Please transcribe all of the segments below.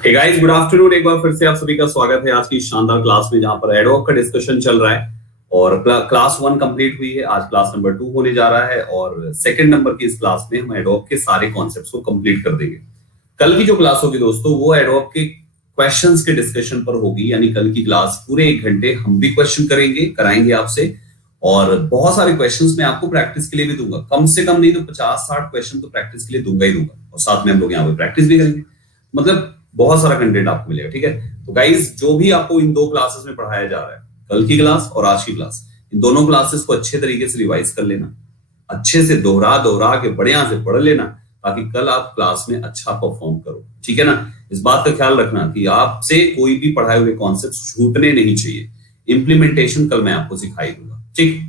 Hey guys, good afternoon. एक बार फिर से आप सभी का स्वागत है आज की शानदार क्लास में, जहां पर एडोब का डिस्कशन चल रहा है। और क्लास 1 कंप्लीट हुई है, आज क्लास नंबर 2 होने जा रहा है। और सेकंड नंबर की इस क्लास में हम एडोब के सारे कॉन्सेप्ट्स को कंप्लीट कर देंगे। कल की जो क्लास होगी दोस्तों, वो एडोब के क्वेश्चंस के डिस्कशन पर होगी। यानी कल की क्लास पूरे 1 घंटे हम भी क्वेश्चन कराएंगे आपसे। और बहुत सारे क्वेश्चंस मैं आपको प्रैक्टिस के लिए भी दूंगा, कम से कम नहीं तो 50-60 क्वेश्चन तो प्रैक्टिस के लिए दूंगा ही दूंगा। और साथ में हम लोग यहाँ पे प्रैक्टिस भी करेंगे। मतलब बहुत सारा कंटेंट आपको मिलेगा, ठीक है। तो गाइस, जो भी आपको इन 2 क्लासेस में पढ़ाया जा रहा है, कल की क्लास और आज की क्लास, इन दोनों क्लासेस को अच्छे तरीके से रिवाइज कर लेना, अच्छे से दोहरा दोहरा के बढ़िया से पढ़ लेना, ताकि कल आप क्लास में अच्छा परफॉर्म करो, ठीक है ना। इस बात का ख्याल रखना कि आपसे कोई भी पढ़ाए हुए कॉन्सेप्ट छूटने नहीं चाहिए। इंप्लीमेंटेशन कल मैं आपको सिखाई दूंगा, ठीक।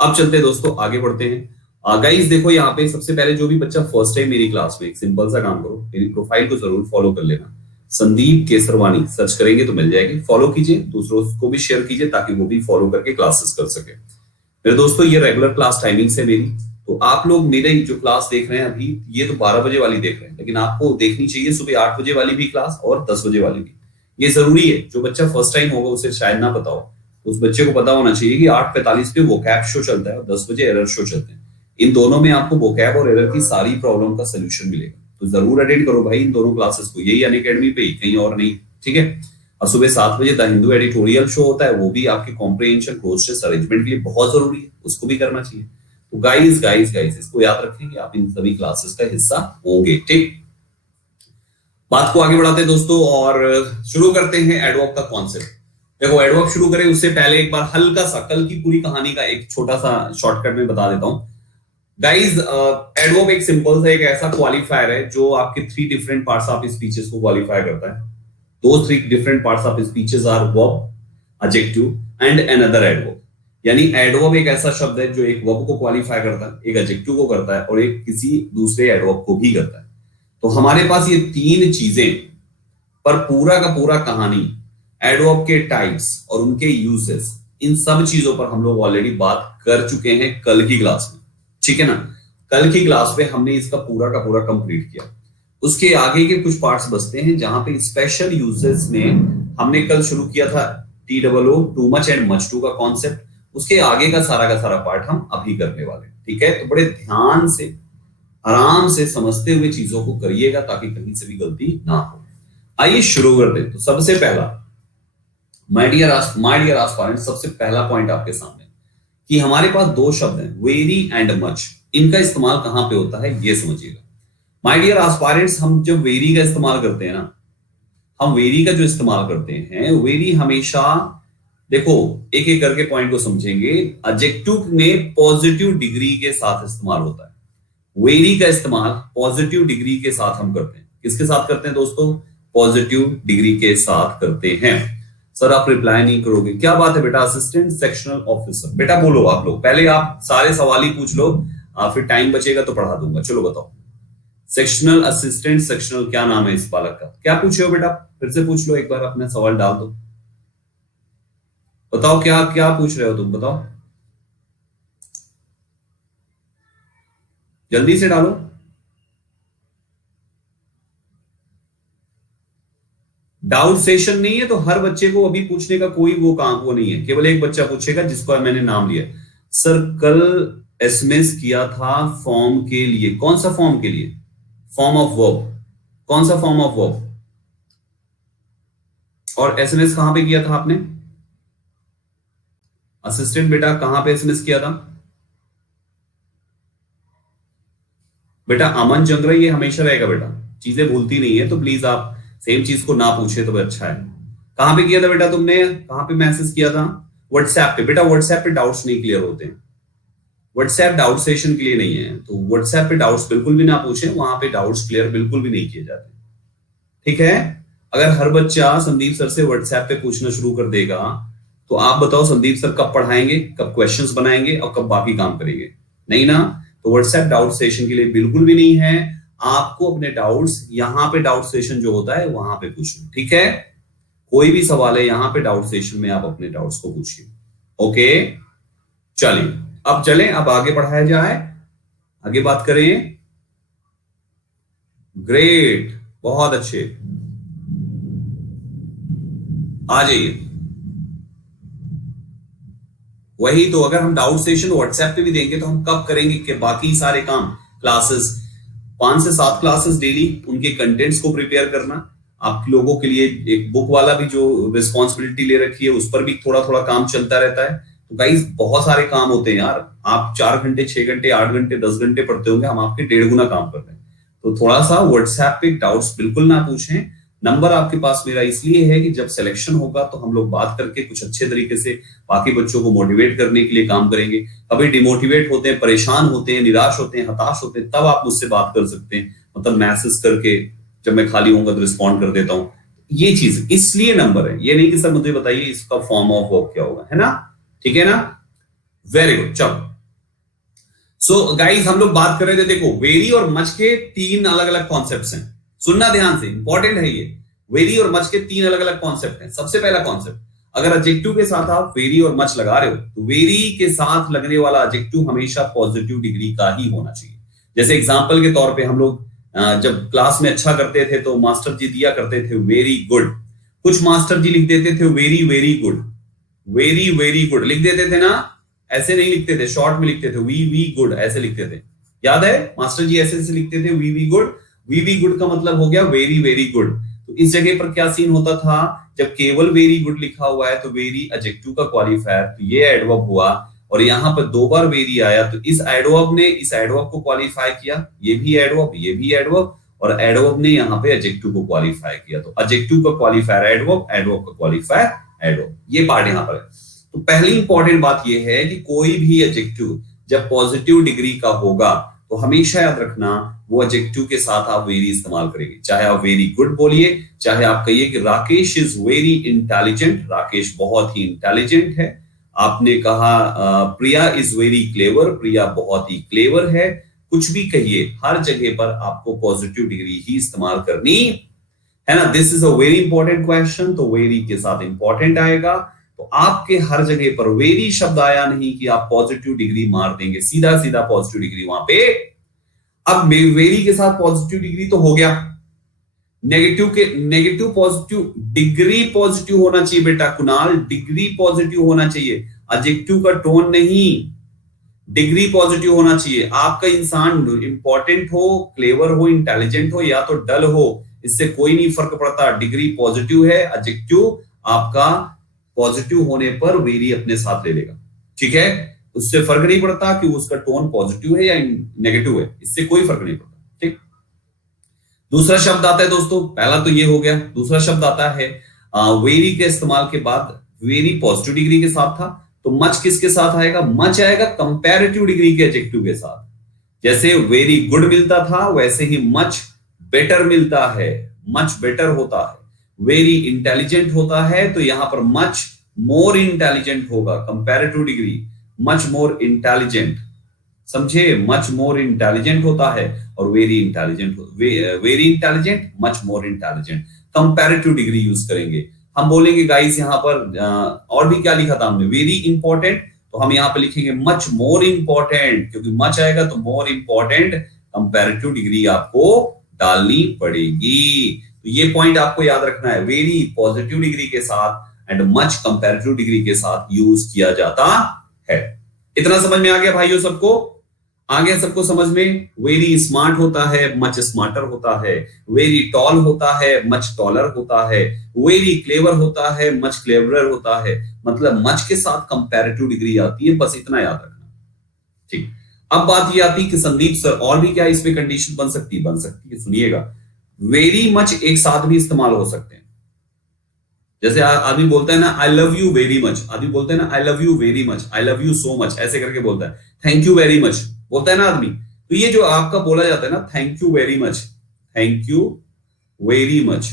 अब चलते हैं दोस्तों, आगे बढ़ते हैं। गाइस देखो, यहाँ पे सबसे पहले जो भी बच्चा फर्स्ट टाइम मेरी क्लास में, एक सिंपल सा काम करो, मेरी प्रोफाइल को जरूर फॉलो कर लेना। संदीप केसरवानी सर्च करेंगे तो मिल जाएगी, फॉलो कीजिए, दूसरों को भी शेयर कीजिए ताकि वो भी फॉलो करके क्लासेस कर सके। मेरे दोस्तों, ये रेगुलर क्लास टाइमिंग्स है मेरी। तो आप लोग मेरे जो क्लास देख रहे हैं अभी, ये तो 12 बजे वाली देख रहे हैं, लेकिन आपको देखनी चाहिए सुबह 8 बजे वाली भी क्लास और 10 बजे वाली भी। ये जरूरी है। जो बच्चा फर्स्ट टाइम होगा उसे शायद ना पता हो, उस बच्चे को पता होना चाहिए कि 8:45 पे वोकैब शो चलता है और 10 बजे एरर शो चलते हैं। इन दोनों में आपको वोकैब और एरर की सारी प्रॉब्लम का सोल्यूशन मिलेगा। तो जरूर अटेंड करो भाई इन दोनों क्लासेस को, यही अनअकैडमी पे ही, कहीं और नहीं, ठीक है। और सुबह 7 बजे द हिंदू एडिटोरियल शो होता है, वो भी आपके कॉम्प्रिहेंशन कोर्सेस अरेंजमेंट के लिए बहुत जरूरी है, उसको भी करना चाहिए। तो गाइस गाइस गाइस, इसको याद रखें कि आप इन सभी क्लासेस का हिस्सा होंगे, ठीक। बात को आगे बढ़ाते हैं दोस्तों और शुरू करते हैं एडोब का कॉन्सेप्ट। देखो, एडोब शुरू करें उससे पहले एक बार हल्का सा कल की पूरी कहानी का एक छोटा सा शॉर्टकट में बता देता हूं। गाइज, एडोब एक सिंपल सा एक ऐसा क्वालिफायर है जो आपके 3 डिफरेंट पार्ट्स ऑफ स्पीचेस को क्वालिफाई करता है। दो 3 different parts of speeches are verb, adjective and another adverb. यानी एडवर्ब एक ऐसा शब्द है जो एक वर्ब को क्वालिफाई करता है, एक एडजेक्टिव को करता है और एक किसी दूसरे एडवर्ब को भी करता है। तो हमारे पास ये 3 चीजें पर पूरा का पूरा कहानी, एडवर्ब के टाइप्स और उनके यूजेस, इन सब चीजों पर हम लोग ऑलरेडी बात कर चुके हैं कल की क्लास में, ठीक है ना। कल की क्लास में हमने इसका पूरा का पूरा कंप्लीट किया। उसके आगे के कुछ पार्ट्स बचते हैं, जहां पे स्पेशल यूजेस में हमने कल शुरू किया था TOO, too much and much too का कॉन्सेप्ट। उसके आगे का सारा पार्ट हम अभी करने वाले हैं, ठीक है। तो बड़े ध्यान से, आराम से समझते हुए चीजों को करिएगा ताकि कहीं से भी गलती ना हो। आइए शुरू करते हैं। तो सबसे पहला, माय डियर एस्पायरेंट्स, सबसे पहला पॉइंट आपके सामने कि हमारे पास 2 शब्द हैं, वेरी एंड मच। इनका इस्तेमाल कहां पे होता है ये समझिएगा। माय डियर एस्पायरेंट्स, हम जब वेरी का इस्तेमाल करते हैं ना, हम वेरी का जो इस्तेमाल करते हैं, वेरी हमेशा, देखो एक एक करके पॉइंट को समझेंगे। एडजेक्टिव में पॉजिटिव डिग्री के साथ इस्तेमाल होता है। वेरी का इस्तेमाल पॉजिटिव डिग्री के साथ हम करते हैं। किसके साथ करते हैं दोस्तों? पॉजिटिव डिग्री के साथ करते हैं। सर आप रिप्लाई नहीं करोगे, क्या बात है बेटा। असिस्टेंट सेक्शनल ऑफिसर, बेटा बोलो आप लोग, पहले आप सारे सवाल ही पूछ लो, फिर टाइम बचेगा तो पढ़ा दूंगा। चलो बताओ, सेक्शनल असिस्टेंट, सेक्शनल क्या नाम है इस बालक का? क्या पूछे हो बेटा? फिर से पूछ लो, एक बार अपने सवाल डाल दो। बताओ क्या क्या पूछ रहे हो तुम, बताओ जल्दी से डालो। डाउट सेशन नहीं है तो हर बच्चे को अभी पूछने का कोई वो काम वो नहीं है, केवल एक बच्चा पूछेगा जिसको मैंने नाम लिया। सर कल एसएमएस किया था फॉर्म के लिए, कौन सा फॉर्म के लिए? फॉर्म ऑफ वर्ब, कौन सा फॉर्म ऑफ वर्ब? और एसएमएस कहां पे किया था आपने? असिस्टेंट बेटा कहां पे एसएमएस किया था? बेटा अमन जंगरा, ये हमेशा रहेगा बेटा, चीजें भूलती नहीं है, तो प्लीज आप सेम चीज को ना पूछे तो अच्छा है। कहां पे किया था बेटा तुमने, कहां पे मैसेज किया था? व्हाट्सएप पे। बेटा व्हाट्सएप पे डाउट्स नहीं क्लियर होते हैं, व्हाट्सएप डाउट सेशन के लिए नहीं है, तो व्हाट्सएप पे डाउट्स बिल्कुल भी ना पूछें, वहां पे डाउट्स क्लियर बिल्कुल भी नहीं किए जाते, ठीक है। अगर हर बच्चा संदीप सर से व्हाट्सएप पे पूछना शुरू कर देगा तो आप बताओ संदीप सर कब पढ़ाएंगे, कब क्वेश्चंस बनाएंगे और कब बाकी काम करेंगे? नहीं ना। तो व्हाट्सएप डाउट सेशन के लिए बिल्कुल भी नहीं है। आपको अपने डाउट्स यहाँ पे डाउट सेशन जो होता है वहां पे पूछना, ठीक है। कोई भी सवाल है यहाँ पे डाउट सेशन में आप अपने डाउट्स को पूछिए, ओके। चलिए अब चलें, अब आगे बढ़ाया जाए, आगे बात करें। ग्रेट, बहुत अच्छे। आ जाइए। वही तो, अगर हम डाउट सेशन व्हाट्सएप पे भी देंगे तो हम कब करेंगे कि बाकी सारे काम, क्लासेस 5 से 7 क्लासेस डेली, उनके कंटेंट्स को प्रिपेयर करना, आप लोगों के लिए एक बुक वाला भी जो रिस्पॉन्सिबिलिटी ले रखी है उस पर भी थोड़ा थोड़ा काम चलता रहता है। तो गाइस बहुत सारे काम होते हैं यार, आप 4 घंटे 6 घंटे 8 घंटे 10 घंटे पढ़ते होंगे, हम आपके 1.5 गुना काम कर रहे हैं। तो थोड़ा सा व्हाट्सएप पे डाउट्स बिल्कुल ना पूछें। नंबर आपके पास मेरा इसलिए है कि जब सिलेक्शन होगा तो हम लोग बात करके कुछ अच्छे तरीके से बाकी बच्चों को मोटिवेट करने के लिए काम करेंगे। कभी डिमोटिवेट होते हैं, परेशान होते हैं, निराश होते हैं, हताश होते हैं, तब आप मुझसे बात कर सकते हैं, मतलब मैसेज करके, जब मैं खाली होऊंगा तो रिस्पॉन्ड कर देता हूं। ये चीज इसलिए नंबर है, ये नहीं कि सर मुझे बताइए इसका फॉर्म ऑफ वर्क क्या होगा, है ना? ठीक है ना? Very good. चलो सो गाइस हम लोग बात कर रहे थे, देखो वेरी और मच के 3 अलग अलग कॉन्सेप्ट्स हैं, सुनना ध्यान से, इंपॉर्टेंट है ये। वेरी और मच के 3 अलग अलग कॉन्सेप्ट हैं। सबसे पहला कॉन्सेप्ट, अगर एडजेक्टिव के साथ आप वेरी और मच लगा रहे हो तो वेरी के साथ लगने वाला एडजेक्टिव हमेशा पॉजिटिव डिग्री का ही होना चाहिए। जैसे एग्जांपल के तौर पे हम लोग जब क्लास में अच्छा करते थे तो मास्टर जी दिया करते थे वेरी गुड, कुछ मास्टर जी लिख देते थे very very good, very very good लिख देते थे ना, ऐसे नहीं लिखते थे, शॉर्ट में लिखते थे वी गुड ऐसे लिखते थे। याद है मास्टर जी ऐसे ऐसे लिखते थे वी गुड। वी गुड का मतलब हो गया वेरी वेरी गुड। तो इस जगह पर क्या सीन होता था, जब केवल वेरी गुड लिखा हुआ है तो वेरी एडजेक्टिव का क्वालिफायर, तो ये एडवर्ब हुआ, और यहां पर 2 बार वेरी आया तो इस एडवर्ब ने इस एडवर्ब को क्वालिफाई किया, ये भी एडवर्ब ये भी एडवर्ब, और एडवर्ब ने यहां पे एडजेक्टिव को क्वालिफाई किया। तो एडजेक्टिव का क्वालिफायर एडवर्ब, एडवर्ब का क्वालिफायर एडवर्ब, ये पार्ट यहां पर है। तो पहली इंपॉर्टेंट बात यह है कि कोई भी एडजेक्टिव जब पॉजिटिव डिग्री का होगा तो हमेशा याद रखना वो एडजेक्टिव के साथ आप वेरी इस्तेमाल करेंगे। चाहे आप वेरी गुड बोलिए, चाहे आप कहिए कि Rakesh is very intelligent, Rakesh बहुत ही इंटेलिजेंट है। आपने कहा प्रिया इज वेरी क्लेवर, प्रिया बहुत ही क्लेवर है। कुछ भी कहिए, हर जगह पर आपको पॉजिटिव डिग्री ही इस्तेमाल करनी है ना। This is a very important question, तो वेरी के साथ इंपॉर्टेंट आएगा। तो आपके हर जगह पर वेरी शब्द आया नहीं कि आप पॉजिटिव डिग्री मार देंगे, सीधा सीधा पॉजिटिव डिग्री वहां पे। अब वेरी के साथ पॉजिटिव डिग्री तो हो गया, नेगेटिव पॉजिटिव डिग्री पॉजिटिव होना चाहिए बेटा कुणाल, डिग्री पॉजिटिव होना चाहिए, एडजेक्टिव का टोन नहीं, डिग्री पॉजिटिव होना चाहिए। आपका इंसान इंपॉर्टेंट हो, क्लेवर हो, इंटेलिजेंट हो या तो डल हो, इससे कोई नहीं फर्क पड़ता, डिग्री पॉजिटिव है, एडजेक्टिव आपका पॉजिटिव होने पर वेरी अपने साथ ले लेगा। ठीक है, उससे फर्क नहीं पड़ता कि उसका टोन पॉजिटिव है या नेगेटिव है, इससे कोई फर्क नहीं पड़ता। ठीक, दूसरा शब्द आता है दोस्तों, पहला तो ये हो गया, दूसरा शब्द आता है वेरी के इस्तेमाल के बाद, वेरी पॉजिटिव डिग्री के साथ था तो मच किसके साथ आएगा, मच आएगा कंपैरेटिव डिग्री के एडजेक्टिव के साथ। जैसे वेरी गुड मिलता था वैसे ही मच बेटर मिलता है, मच बेटर होता है। वेरी इंटेलिजेंट होता है तो यहां पर मच मोर इंटेलिजेंट होगा, comparative degree much more intelligent, समझे, मच मोर इंटेलिजेंट होता है, और very intelligent, very intelligent much more intelligent, comparative degree use करेंगे। हम बोलेंगे गाइस यहां पर और भी क्या लिखा था हमने, वेरी इंपॉर्टेंट, तो हम यहां पर लिखेंगे मच मोर इंपॉर्टेंट, क्योंकि मच आएगा तो मोर इंपॉर्टेंट, कंपैरेटिव डिग्री आपको डालनी पड़ेगी। तो ये पॉइंट आपको याद रखना है, वेरी पॉजिटिव डिग्री के साथ एंड मच कंपैरेटिव डिग्री के साथ यूज किया जाता है। इतना समझ में आ गया भाइयों सबको? आ गया सबको समझ में? वेरी स्मार्ट होता है, मच स्मार्टर होता है, वेरी टॉल होता है, मच टॉलर होता है, वेरी क्लेवर होता है, मच क्लेवरर होता है, मतलब मच के साथ कंपैरेटिव डिग्री आती है, बस इतना याद रखना। ठीक, अब बात ये आती है कि संदीप सर और भी क्या इसमें कंडीशन बन सकती है? बन सकती है, सुनिएगा। वेरी मच एक साथ भी इस्तेमाल हो सकते हैं। जैसे आदमी बोलता है ना I love you very much, आदमी बोलता है ना I love you very much, I love you so much, ऐसे करके बोलता है। थैंक यू वेरी मच बोलता है ना आदमी, तो ये जो आपका बोला जाता है ना thank you very much, thank you very much,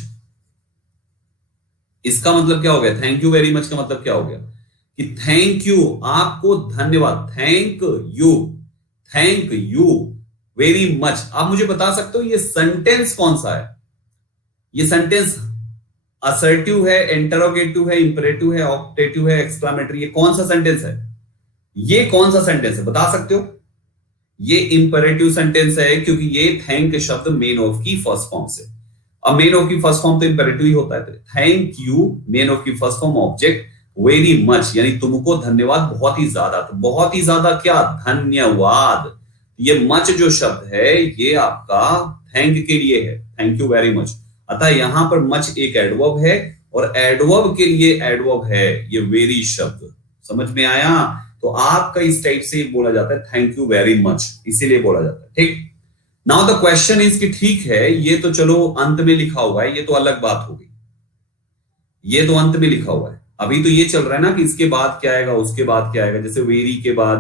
इसका मतलब क्या हो गया? थैंक यू वेरी मच का मतलब क्या हो गया कि थैंक यू, आपको धन्यवाद, थैंक यू वेरी मच। आप मुझे बता सकते हो ये सेंटेंस कौन सा है? ये सेंटेंस असर्टिव है, इंटरोगेटिव है, इंपरेटिव है, ऑक्टेटिव है, एक्सक्लामेटरी, ये कौन सा सेंटेंस है? ये कौन सा सेंटेंस है बता सकते हो? ये इंपरेटिव सेंटेंस है, क्योंकि ये थैंक शब्द मेन ऑफ की फर्स्ट फॉर्म से, अब मेन ऑफ की फर्स्ट फॉर्म तो इंपेरेटिव ही होता है। थैंक यू मेन ऑफ की first form object, very much यानी तुमको धन्यवाद बहुत ही ज्यादा। तो बहुत ही ज्यादा क्या, धन्यवाद। ये मच जो शब्द है ये आपका थैंक के लिए है, थैंक यू वेरी मच। अतः यहां पर मच एक एडवर्ब है और एडवर्ब के लिए एडवर्ब है ये वेरी शब्द। समझ में आया? तो आपका इस टाइप से बोला जाता है थैंक यू वेरी मच, इसीलिए बोला जाता है। ठीक, नाउ द क्वेश्चन इज कि ठीक है ये तो चलो अंत में लिखा हुआ है, ये तो अलग बात हो गई, ये तो अंत में लिखा हुआ है। अभी तो ये चल रहा है ना कि इसके बाद क्या आएगा, उसके बाद क्या आएगा। जैसे वेरी के बाद,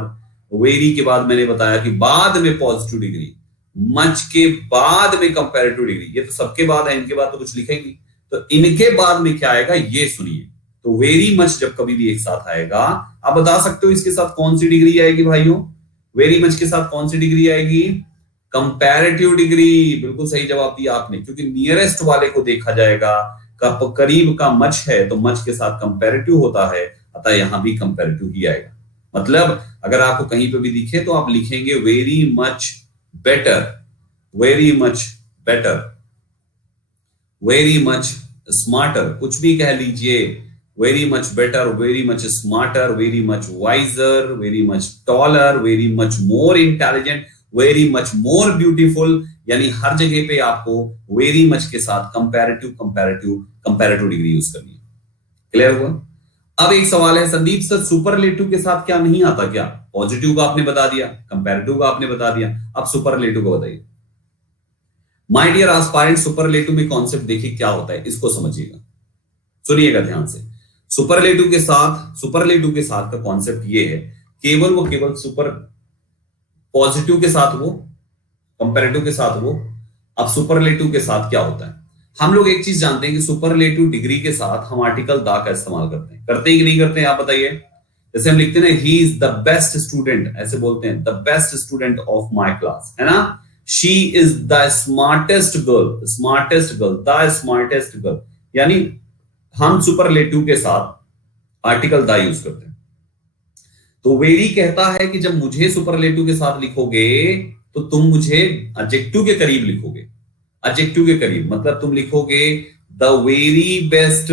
वेरी के बाद मैंने बताया कि बाद में पॉजिटिव डिग्री, मच के बाद में कंपैरेटिव डिग्री, ये तो सबके बाद है, इनके बाद तो कुछ लिखेंगे। तो इनके बाद में क्या आएगा ये सुनिए। तो वेरी मच जब कभी भी एक साथ आएगा, आप बता सकते हो इसके साथ कौन सी डिग्री आएगी भाइयों? वेरी मच के साथ कौन सी डिग्री आएगी? Comparative degree. बिल्कुल सही जवाब दिया आपने, क्योंकि नियरेस्ट वाले को देखा जाएगा, करीब का मच है तो मच के साथ कंपैरेटिव होता है, अतः यहां भी कंपैरेटिव ही आएगा। मतलब अगर आपको कहीं पे भी दिखे तो आप लिखेंगे very much better, very much better, very much smarter, कुछ भी कह लीजिए। Very much better, very much smarter, very much wiser, very much taller, very much more intelligent, very much more beautiful, यानी हर जगह पे आपको वेरी मच के साथ comparative comparative comparative degree use करनी है। क्लियर हुआ? अब एक सवाल है संदीप सर, सुपरलेटिव के साथ क्या नहीं आता क्या? पॉजिटिव का आपने बता दिया, कंपैरेटिव का आपने बता दिया, अब सुपरलेटिव को बताइए। माय डियर एस्पायरेंट, सुपरलेटिव में कॉन्सेप्ट देखिए क्या होता है, इसको समझिएगा, सुनिएगा ध्यान से। सुपरलेटिव के साथ का कॉन्सेप्ट ये है, केवल सुपर, पॉजिटिव के साथ वो, कंपैरेटिव के साथ वो। अब सुपरलेटिव के साथ क्या होता है? हम लोग एक चीज जानते हैं कि सुपरलेटिव डिग्री के साथ हम आर्टिकल द का इस्तेमाल करते हैं, करते हैं कि नहीं करते हैं, आप बताइए। जैसे हम लिखते हैं he is the best student, ऐसे बोलते हैं the best student of my class, है ना। She is the smartest girl, smartest girl, the smartest girl, यानी हम सुपरलेटिव के साथ आर्टिकल द यूज करते हैं। तो वेरी कहता है कि जब मुझे सुपरलेटिव के साथ लिखोगे तो तुम मुझे एडजेक्टिव के करीब लिखोगे, एडजेक्टिव के करीब, मतलब तुम लिखोगे द वेरी बेस्ट,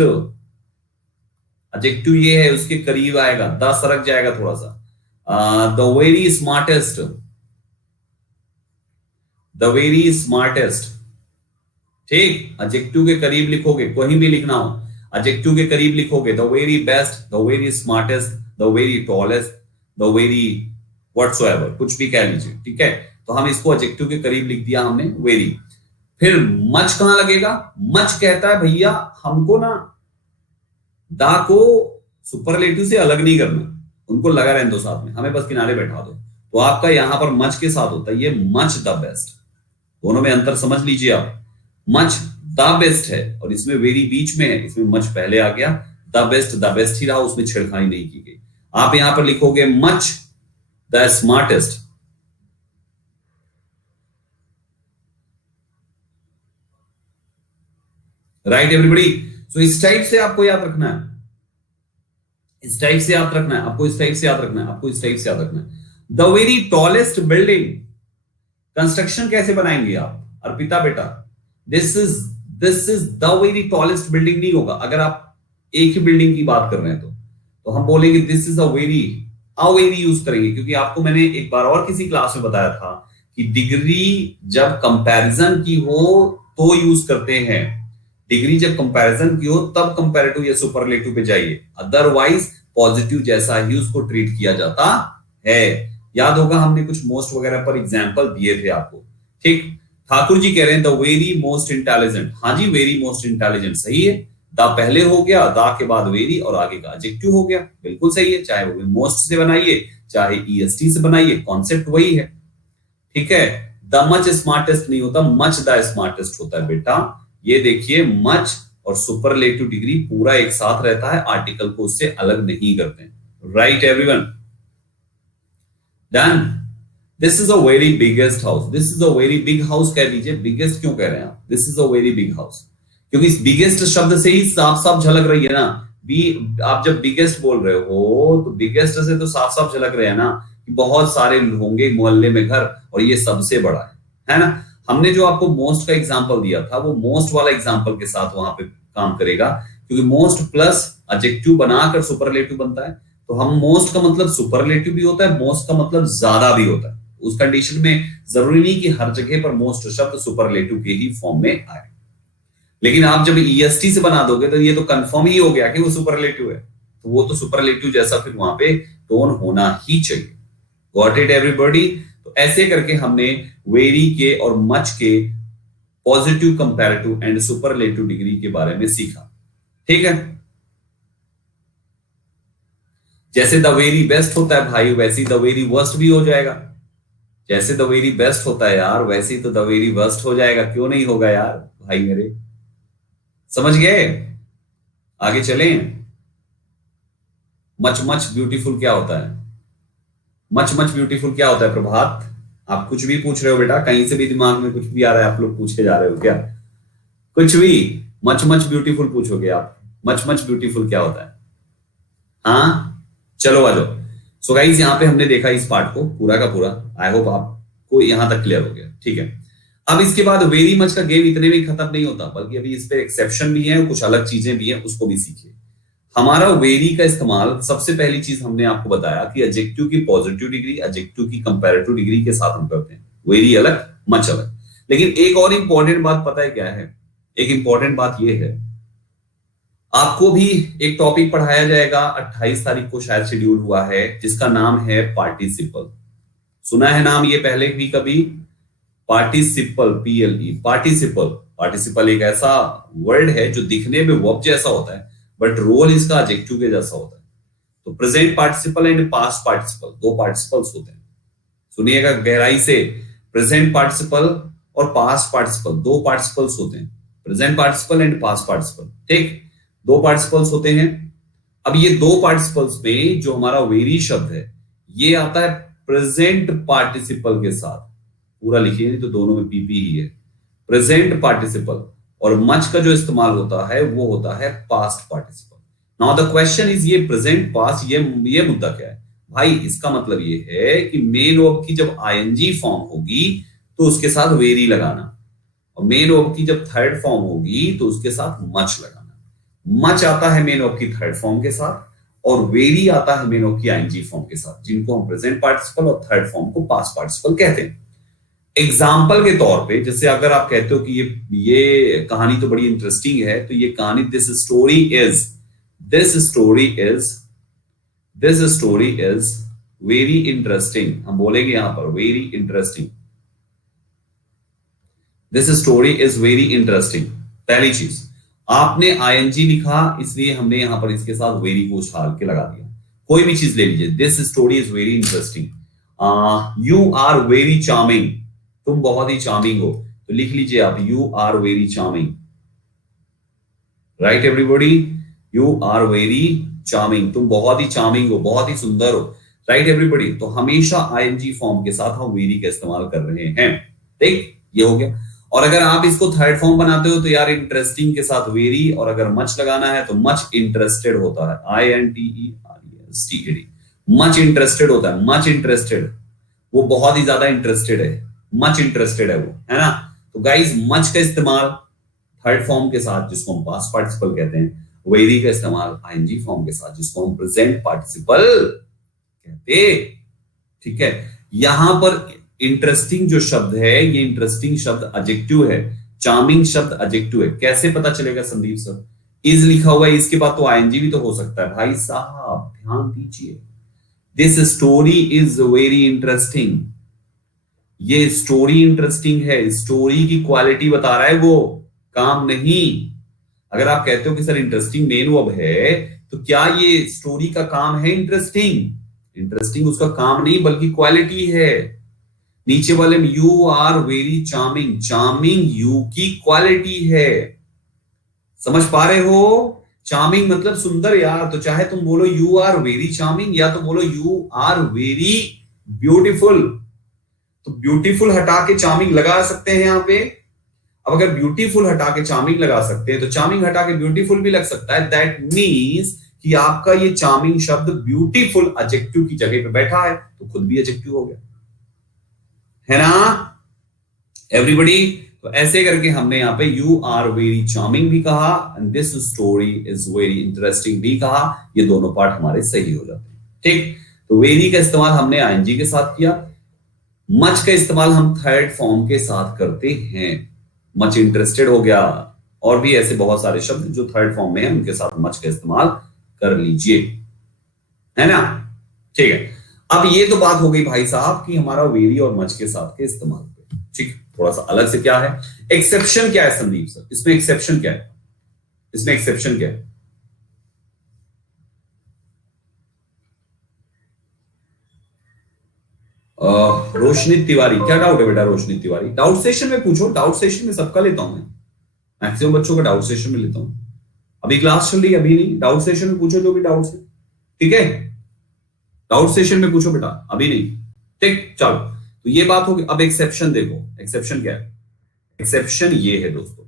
एडजेक्टिव ये है उसके करीब आएगा, द सरक जाएगा थोड़ा सा। The very smartest, the very smartest, ठीक, एडजेक्टिव के करीब लिखोगे, कहीं भी लिखना हो एडजेक्टिव के करीब लिखोगे। The very best, the very smartest, the very tallest, the very whatsoever, कुछ भी कह लीजिए, ठीक है। तो हम इसको एडजेक्टिव के करीब लिख दिया हमने, वेरी। फिर मच कहां लगेगा? मच कहता है भैया हमको ना दा को सुपरलेटिव से अलग नहीं करना, उनको लगा रहने दो साथ में, हमें बस किनारे बैठा दो। तो आपका यहां पर मच के साथ होता है ये मच द बेस्ट, दोनों में अंतर समझ लीजिए आप। मच द बेस्ट है और इसमें वेरी बीच में है, इसमें मच पहले आ गया, द बेस्ट ही रहा, उसमें छेड़खानी नहीं की गई। आप यहां पर लिखोगे much the smartest, right everybody. So इस टाइप से आपको याद रखना है, इस टाइप से याद रखना है आपको, इस टाइप से याद रखना है आपको, इस टाइप से याद रखना है। The very tallest building, construction कैसे बनाएंगे आप अर्पिता बेटा? This is the very tallest building नहीं होगा, अगर आप एक ही बिल्डिंग की बात कर रहे हैं तो हम बोलेंगे this is a very use करेंगे, क्योंकि आपको मैंने एक बार और किसी क्लास में बताया था कि डिग्री जब कंपैरिजन की हो तो यूज करते हैं, डिग्री जब कंपैरिजन की हो तब कंपैरेटिव या सुपरलेटिव पे जाइए, अदरवाइज पॉजिटिव जैसा ही उसको ट्रीट किया जाता है। याद होगा हमने कुछ मोस्ट वगैरह पर एग्जांपल दिए थे आपको, ठीक। ठाकुर जी कह रहे हैं द वेरी मोस्ट इंटेलिजेंट, हाँ जी वेरी मोस्ट इंटेलिजेंट सही है, दा पहले हो गया, दा के बाद वेरी और आगे का एडजेक्टिव हो गया, बिल्कुल सही है। चाहे वो मोस्ट से बनाइए चाहे ईएसटी से बनाइए, कॉन्सेप्ट वही है, ठीक है। द मच स्मार्टेस्ट नहीं होता, मच द स्मार्टेस्ट होता है बेटा। ये देखिए मच और सुपरलेटिव डिग्री पूरा एक साथ रहता है, आर्टिकल को उससे अलग नहीं करते, right everyone, done. This is a very biggest house, this is a very big house कह दीजिए, बिगेस्ट क्यों कह रहे हैं आप? This is a very big house, क्योंकि इस बिगेस्ट शब्द से ही साफ साफ झलक रही है ना, आप जब बिगेस्ट बोल रहे हो तो बिगेस्ट से तो साफ साफ झलक रहे हैं ना कि बहुत सारे होंगे मोहल्ले में घर और ये सबसे बड़ा है ना। हमने जो आपको मोस्ट का एग्जांपल दिया था वो मोस्ट वाला एग्जांपल के साथ वहां पे काम करेगा, क्योंकि मोस्ट प्लस एडजेक्टिव बनाकर सुपरलेटिव बनता है। तो हम मोस्ट का मतलब सुपरलेटिव भी होता है, मोस्ट का मतलब ज्यादा भी होता है। उस कंडीशन में जरूरी नहीं कि हर जगह पर मोस्ट शब्द सुपरलेटिव के ही फॉर्म में आए, लेकिन आप जब ईएसटी से बना दोगे तो ये तो कंफर्म ही हो गया कि वो सुपरलेटिव है, तो वो तो सुपरलेटिव जैसा फिर वहां पे टोन होना ही चाहिए। Got it everybody? तो ऐसे करके हमने वेरी के और मच के positive, comparative and superlative degree के बारे में सीखा। ठीक है, जैसे द वेरी बेस्ट होता है भाई, वैसे ही द वेरी वर्स्ट भी हो जाएगा। जैसे द वेरी बेस्ट होता है यार, वैसे ही तो द वेरी वर्स्ट हो जाएगा। क्यों नहीं होगा यार भाई मेरे, समझ गए? आगे चलें। मच मच ब्यूटीफुल क्या होता है? मच मच ब्यूटीफुल क्या होता है प्रभात? आप कुछ भी पूछ रहे हो बेटा, कहीं से भी दिमाग में कुछ भी आ रहा है, आप लोग पूछे जा रहे हो क्या? कुछ भी मच मच ब्यूटीफुल पूछोगे आप। मच मच ब्यूटीफुल क्या होता है? हाँ चलो आ जाओ। सो गाइस, यहाँ पे हमने देखा इस पार्ट को पूरा का पूरा। आई होप आपको यहां तक क्लियर हो गया। ठीक है, अब इसके बाद वेरी मच का गेम इतने में खत्म नहीं होता, बल्कि अभी इस पे एक्सेप्शन भी है, कुछ अलग चीजें भी हैं, उसको भी सीखिए। हमारा वेरी का इस्तेमाल, सबसे पहली चीज हमने आपको बताया कि एडजेक्टिव की पॉजिटिव डिग्री, एडजेक्टिव की कंपैरेटिव डिग्री के साथ हम करते हैं। वेरी अलग, मच अलग। लेकिन एक और इंपॉर्टेंट बात पता है क्या है? एक इंपॉर्टेंट बात यह है, आपको भी एक टॉपिक पढ़ाया जाएगा 28 तारीख को शायद शेड्यूल हुआ है, जिसका नाम है पार्टिसिपल। सुना है नाम ये पहले भी कभी? Participle, PLE, participle. पार्टिसिपल एक ऐसा वर्ड है जो दिखने में वर्ब जैसा होता है, बट रोल इसका एडजेक्टिव के जैसा होता है। तो present participle and past participle, दो पार्टिसिपल्स होते हैं। सुनिएगा गहराई से, प्रेजेंट पार्टिसिपल और पास्ट पार्टिसिपल, दो पार्टिसिपल्स होते हैं। Present participle and past participle, ठीक, दो पार्टिसिपल्स होते हैं। अब ये दो पार्टिसिपल्स में जो हमारा वेरी शब्द है, ये आता है प्रेजेंट पार्टिसिपल के साथ। पूरा लिखिए, नहीं तो दोनों में PP ही है। प्रेजेंट पार्टिसिपल और मच का जो इस्तेमाल होता है वो होता है past participle. Now the question is, ये प्रेजेंट पास्ट, ये मुद्दा क्या है भाई? इसका मतलब ये है कि मेन वर्ब की जब ING फॉर्म होगी तो उसके साथ वेरी लगाना, और मेन वर्ब की जब थर्ड फॉर्म होगी तो उसके साथ मच लगाना। मच आता है मेन वर्ब की थर्ड फॉर्म के साथ, और वेरी आता है मेन वर्ब की ING फॉर्म के साथ, जिनको हम प्रेजेंट पार्टिसिपल और थर्ड फॉर्म को पास्ट पार्टिसिपल कहते हैं। एग्जाम्पल के तौर पे, जैसे अगर आप कहते हो कि ये कहानी तो बड़ी इंटरेस्टिंग है, तो ये कहानी this story is very interesting. हम बोलेंगे यहां पर very interesting. This story is very interesting. पहली चीज, आपने ING लिखा, इसलिए हमने यहां पर इसके साथ वेरी को उछाल के लगा दिया। कोई भी चीज ले लीजिए, this story is very interesting. You are very charming, तुम बहुत ही चार्मिंग हो, तो लिख लीजिए आप, you are very charming. Right everybody, you are very charming, तुम बहुत ही चार्मिंग हो, बहुत ही सुंदर हो। राइट एवरीबॉडी, तो हमेशा ING फॉर्म के साथ हम वेरी का इस्तेमाल कर रहे हैं। ठीक, ये हो गया। और अगर आप इसको थर्ड फॉर्म बनाते हो तो यार इंटरेस्टिंग के साथ वेरी, और अगर मच लगाना है तो मच इंटरेस्टेड होता है, INTERESTED, मच इंटरेस्टेड होता है। मच इंटरेस्टेड, वो बहुत ही ज्यादा इंटरेस्टेड है, मच इंटरेस्टेड है वो, है ना? तो गाइस, मच का इस्तेमाल थर्ड फॉर्म के साथ, जिसको हम पास्ट पार्टिसिपल कहते हैं, वेरी का इस्तेमाल ING फॉर्म के साथ, जिसको हम प्रेजेंट पार्टिसिपल कहते। ठीक है, यहां पर इंटरेस्टिंग जो शब्द है, ये इंटरेस्टिंग शब्द एडजेक्टिव है, चार्मिंग शब्द एडजेक्टिव है। कैसे पता चलेगा संदीप सर? इज लिखा हुआ है, इसके बाद तो ING भी तो हो सकता है। भाई साहब ध्यान दीजिए, this story is very interesting, ये स्टोरी इंटरेस्टिंग है, स्टोरी की क्वालिटी बता रहा है वो, काम नहीं। अगर आप कहते हो कि सर इंटरेस्टिंग मेन वर्ब है, तो क्या ये स्टोरी का काम है इंटरेस्टिंग? इंटरेस्टिंग उसका काम नहीं, बल्कि क्वालिटी है। नीचे वाले में you are very charming, charming you की क्वालिटी है। समझ पा रहे हो? चार्मिंग मतलब सुंदर यार, तो चाहे तुम बोलो यू आर वेरी चार्मिंग, या तो बोलो यू आर वेरी ब्यूटीफुल। तो ब्यूटीफुल हटा के चार्मिंग लगा सकते हैं यहां पे। अब अगर ब्यूटीफुल हटा के चार्मिंग लगा सकते हैं, तो चार्मिंग हटा के ब्यूटीफुल भी लग सकता है। दैट मीन्स कि आपका ये चार्मिंग शब्द ब्यूटीफुल एडजेक्टिव की जगह पे बैठा है, तो खुद भी एडजेक्टिव हो गया, है ना? एवरीबडी। तो ऐसे करके हमने यहाँ पे यू आर वेरी चार्मिंग भी कहा and this story is very interesting भी कहा। ये दोनों पार्ट हमारे सही हो जाते हैं। ठीक, तो वेरी का इस्तेमाल हमने आईएनजी के साथ किया। मच का इस्तेमाल हम थर्ड फॉर्म के साथ करते हैं। मच इंटरेस्टेड हो गया, और भी ऐसे बहुत सारे शब्द जो थर्ड फॉर्म में है उनके साथ मच का इस्तेमाल कर लीजिए, है ना। ठीक है, अब ये तो बात हो गई भाई साहब कि हमारा वेरी और मच के साथ के इस्तेमाल पे। ठीक, थोड़ा सा अलग से क्या है, एक्सेप्शन क्या है संदीप सर, इसमें एक्सेप्शन क्या है, इसमें एक्सेप्शन क्या है? रोशनी तिवारी, क्या डाउट है बेटा रोशनी तिवारी? डाउट सेशन में पूछो, डाउट सेशन में सबका लेता हूं मैं, मैक्सिमम बच्चों का डाउट सेशन में लेता हूं। अभी क्लास चल रही है, अभी नहीं, डाउट सेशन में पूछो जो भी डाउट्स है, ठीक है। डाउट सेशन में पूछो बेटा, अभी नहीं। ठीक, चलो, तो ये बात होगी। अब एक्सेप्शन देखो, एक्सेप्शन क्या है? एक्सेप्शन ये है दोस्तों,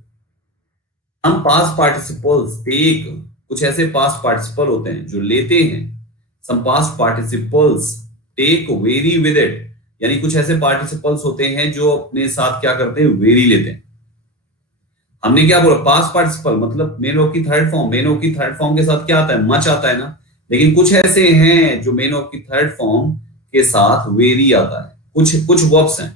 हम पास्ट पार्टिसिपल्स टेक, कुछ ऐसे पास्ट पार्टिसिपल होते हैं जो लेते हैं, some past participles take very with it, यानी कुछ ऐसे पार्टिसिपल्स होते हैं जो अपने साथ क्या करते हैं, वेरी लेते हैं। हमने क्या बोला, पास्ट पार्टिसिपल मतलब मेन वर्ब की थर्ड फॉर्म, मेन वर्ब की थर्ड फॉर्म के साथ क्या आता है, मच आता है ना। लेकिन कुछ ऐसे हैं जो मेन वर्ब की थर्ड फॉर्म के साथ वेरी आता है। कुछ कुछ वर्ब्स हैं,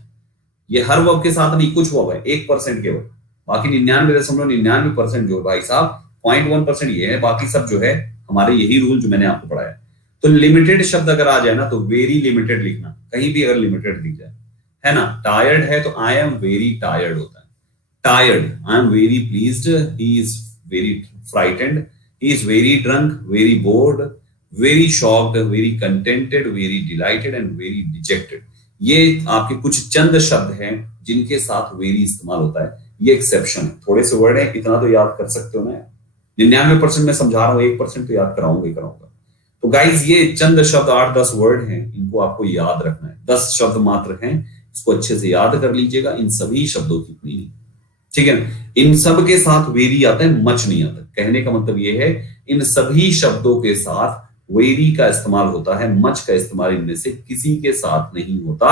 ये हर वर्ब के साथ नहीं, कुछ वर्ब है 1% केवल, बाकी 99.99% जो भाई साहब 0.1% ये है, बाकी सब जो है हमारे यही रूल जो मैंने आपको पढ़ाया। तो लिमिटेड शब्द अगर आ जाए ना तो वेरी लिमिटेड लिखना, कहीं भी अगर लिमिटेड दिख जाए, है ना। टायर्ड है तो आई एम वेरी टायर्ड होता है। tired, I am very pleased, he is very frightened, he is very drunk, very bored, very shocked, very contented, very delighted and very dejected। ये आपके कुछ चंद शब्द हैं जिनके साथ वेरी इस्तेमाल होता है। ये एक्सेप्शन है, थोड़े से वर्ड है, इतना तो याद कर सकते हो ना। 99% मैं समझा रहा हूँ, 1% तो याद कराऊंगा ही कराऊंगा। तो गाइज ये चंद शब्द 8-10 वर्ड हैं, इनको आपको याद रखना है। 10 शब्द मात्र हैं, इसको अच्छे से याद कर लीजिएगा। इन सभी शब्दों की मीनिंग, ठीक है, इन सब के साथ वेरी आता है, मच नहीं आता। कहने का मतलब ये है इन सभी शब्दों के साथ वेरी का इस्तेमाल होता है, मच का इस्तेमाल इनमें से किसी के साथ नहीं होता।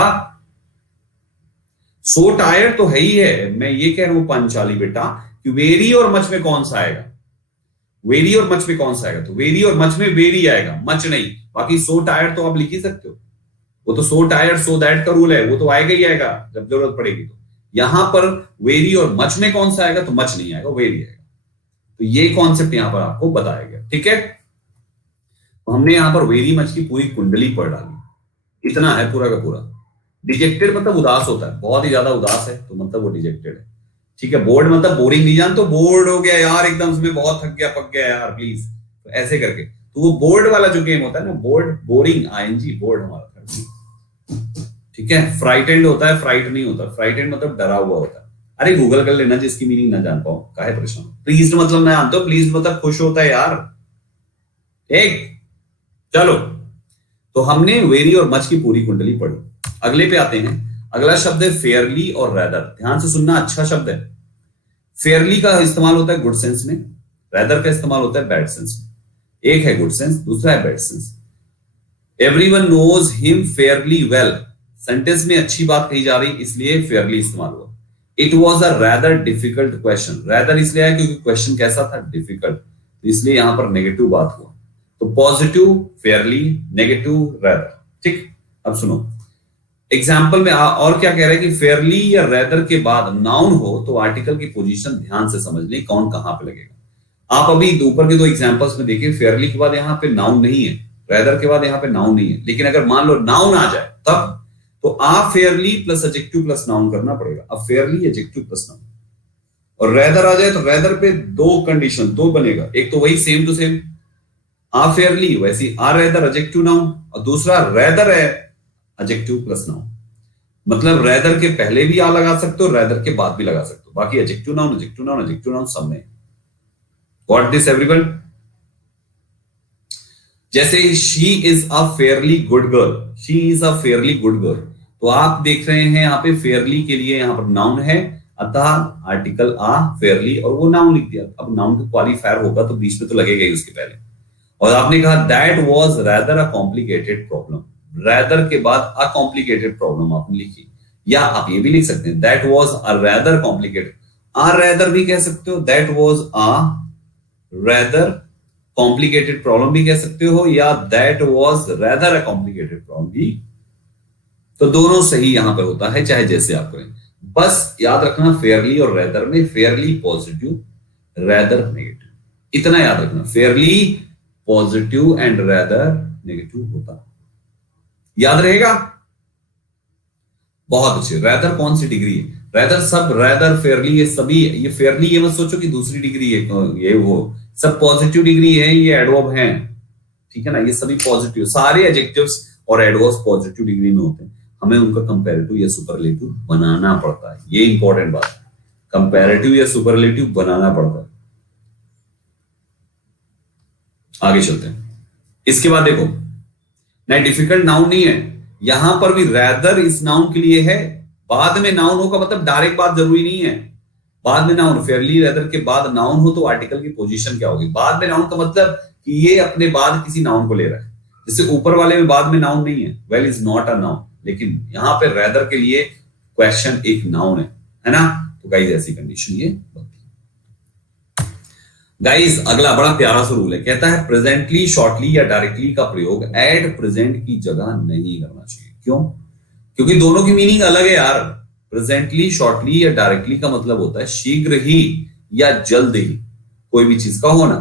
सो टायर्ड तो है ही है, मैं ये कह रहा हूं पांचाली बेटा कि वेरी और मच में कौन सा आएगा, वेरी और मच में कौन सा आएगा? तो वेरी और मच में वेरी आएगा, मच नहीं। बाकी सो टायर्ड तो आप लिख ही सकते हो, वो तो सो टायर्ड सो दैट का रूल है, वो तो आएगा ही आएगा जब जरूरत पड़ेगी। तो यहां पर वेरी और मच में कौन सा आएगा? तो मच नहीं आएगा, वेरी आएगा। तो ये कॉन्सेप्ट यहां पर आपको बताया गया, ठीक है। तो हमने यहां पर वेरी मच की पूरी कुंडली पढ़ डाली, इतना है पूरा का पूरा। डिजेक्टेड मतलब उदास होता है, बहुत ही ज्यादा उदास है तो मतलब वो डिजेक्टेड है, ठीक है। बोर्ड मतलब बोरिंग नहीं जान, तो बोर्ड हो गया यार एकदम से, बहुत थक गया पक गया यार प्लीज, तो ऐसे करके। तो वो बोर्ड वाला जो गेम होता है ना, बोर्ड बोरिंग, आईएनजी बोर्ड हमारा, ठीक है। फ्राइटेंड होता है, फ्राइट नहीं होता। फ्राइटेंड मतलब डरा हुआ होता है। अरे गूगल कर लेना जिसकी मीनिंग ना जान पाओ, काहे परेशान। प्लीज्ड मतलब मैं जानता हूं, प्लीज्ड मतलब खुश होता है यार, ठीक। चलो, तो हमने वेरी और मच की पूरी कुंडली पढ़ी। अगले पे आते हैं। अगला शब्द है फेयरली और रैदर। ध्यान से सुनना, अच्छा शब्द है। फेयरली का इस्तेमाल होता है गुड सेंस में, रैदर का इस्तेमाल होता है बैड सेंस में। एक है गुड सेंस, दूसरा है bad sense. Everyone knows him fairly well, sentence में अच्छी बात कही जा रही, इसलिए फेयरली इस्तेमाल हुआ। It was a rather difficult question, rather इसलिए है क्योंकि क्वेश्चन कैसा था, डिफिकल्ट, तो इसलिए यहां पर नेगेटिव बात हुआ। तो पॉजिटिव फेयरली, नेगेटिव रैदर, ठीक। अब सुनो एग्जाम्पल में और क्या कह रहे हैं कि फेयरली या रैदर के बाद नाउन हो तो आर्टिकल की पोजीशन ध्यान से समझ लें कौन कहां पे लगेगा। आप अभी ऊपर के दो एग्जांपल्स में देखिए, फेयरली के बाद यहां पे नाउन नहीं है, रैदर के बाद यहां पे नाउन नहीं है। लेकिन अगर मान लो नाउन आ जाए तब तो आप Fairlie plus adjective plus noun करना पड़ेगा। अब फेयरली एडजेक्टिव प्लस नाउन, और रैदर आ जाए तो रैदर पे दो कंडीशन, दो बनेगा। एक तो वही same to same a fairly, वैसी आ रैदर एडजेक्टिव नाउन, और दूसरा रैदर है एडजेक्टिव प्लस नाउन। मतलब रैदर के पहले भी आ लगा सकते हो, रैदर के बाद भी लगा सकते हो, बाकी adjective noun adjective noun adjective noun सब में। Got this everyone? जैसे she is a fairly good girl, she is a fairly good girl, तो आप देख रहे हैं यहाँ पे फेयरली के लिए यहाँ पर नाउन है, अतः आर्टिकल आ फेयरली और वो नाउन लिख दिया। अब नाउन का क्वालिफायर होगा तो बीच में तो लगेगा ही उसके पहले। और आपने कहा that was rather a complicated problem, rather के बाद अ कॉम्प्लिकेटेड प्रॉब्लम आपने लिखी, या आप ये भी लिख सकते हैं that was a rather complicated, rather भी कह सकते हो, that was a rather complicated problem भी कह सकते हो, या that was rather a complicated problem भी। तो दोनों सही यहां पर होता है, चाहे जैसे आप करें। बस याद रखना फेयरली और रेदर में फेयरली पॉजिटिव, रेदर नेगेटिव, इतना याद रखना। Fairlie positive and rather negative होता है, याद रहेगा। बहुत अच्छे। रेदर कौन सी डिग्री है? रेदर सब, रेदर फेयरली, ये सभी, ये फेयरली ये मत सोचो कि दूसरी डिग्री है, ये वो सब पॉजिटिव डिग्री है, ये एडवर्ब है, ठीक है ना। ये सभी पॉजिटिव, सारे एडजेक्टिव्स और एडवर्ब्स पॉजिटिव डिग्री में होते हैं। हमें उनका कंपैरेटिव या सुपरलेटिव बनाना पड़ता है, ये इंपॉर्टेंट बात है। कंपैरेटिव या सुपरलेटिव बनाना पड़ता है। आगे चलते हैं। इसके बाद देखो, नहीं डिफिकल्ट नाउन नहीं है, यहां पर भी रेदर इस नाउन के लिए है। बाद में नाउन हो का मतलब डायरेक्ट बात जरूरी नहीं है। बाद में नाउन, फेयरली रेदर के बाद नाउन हो तो आर्टिकल की पोजीशन क्या होगी? बाद में नाउन का मतलब कि ये अपने बाद किसी नाउन को ले रहा है। जैसे ऊपर वाले में बाद में नाउन नहीं है, well is not a noun, लेकिन यहां पे रेदर के लिए क्वेश्चन एक नाउन है ना। तो गाइस ऐसी कंडीशन ये बनती है। गाइस अगला बड़ा प्यारा सा रूल है, कहता है प्रेजेंटली, शॉर्टली या डायरेक्टली का प्रयोग एट प्रेजेंट की जगह नहीं करना चाहिए। क्यों? क्योंकि दोनों की मीनिंग अलग है यार। प्रेजेंटली, शॉर्टली या डायरेक्टली का मतलब होता है शीघ्र ही या जल्द ही कोई भी चीज का होना,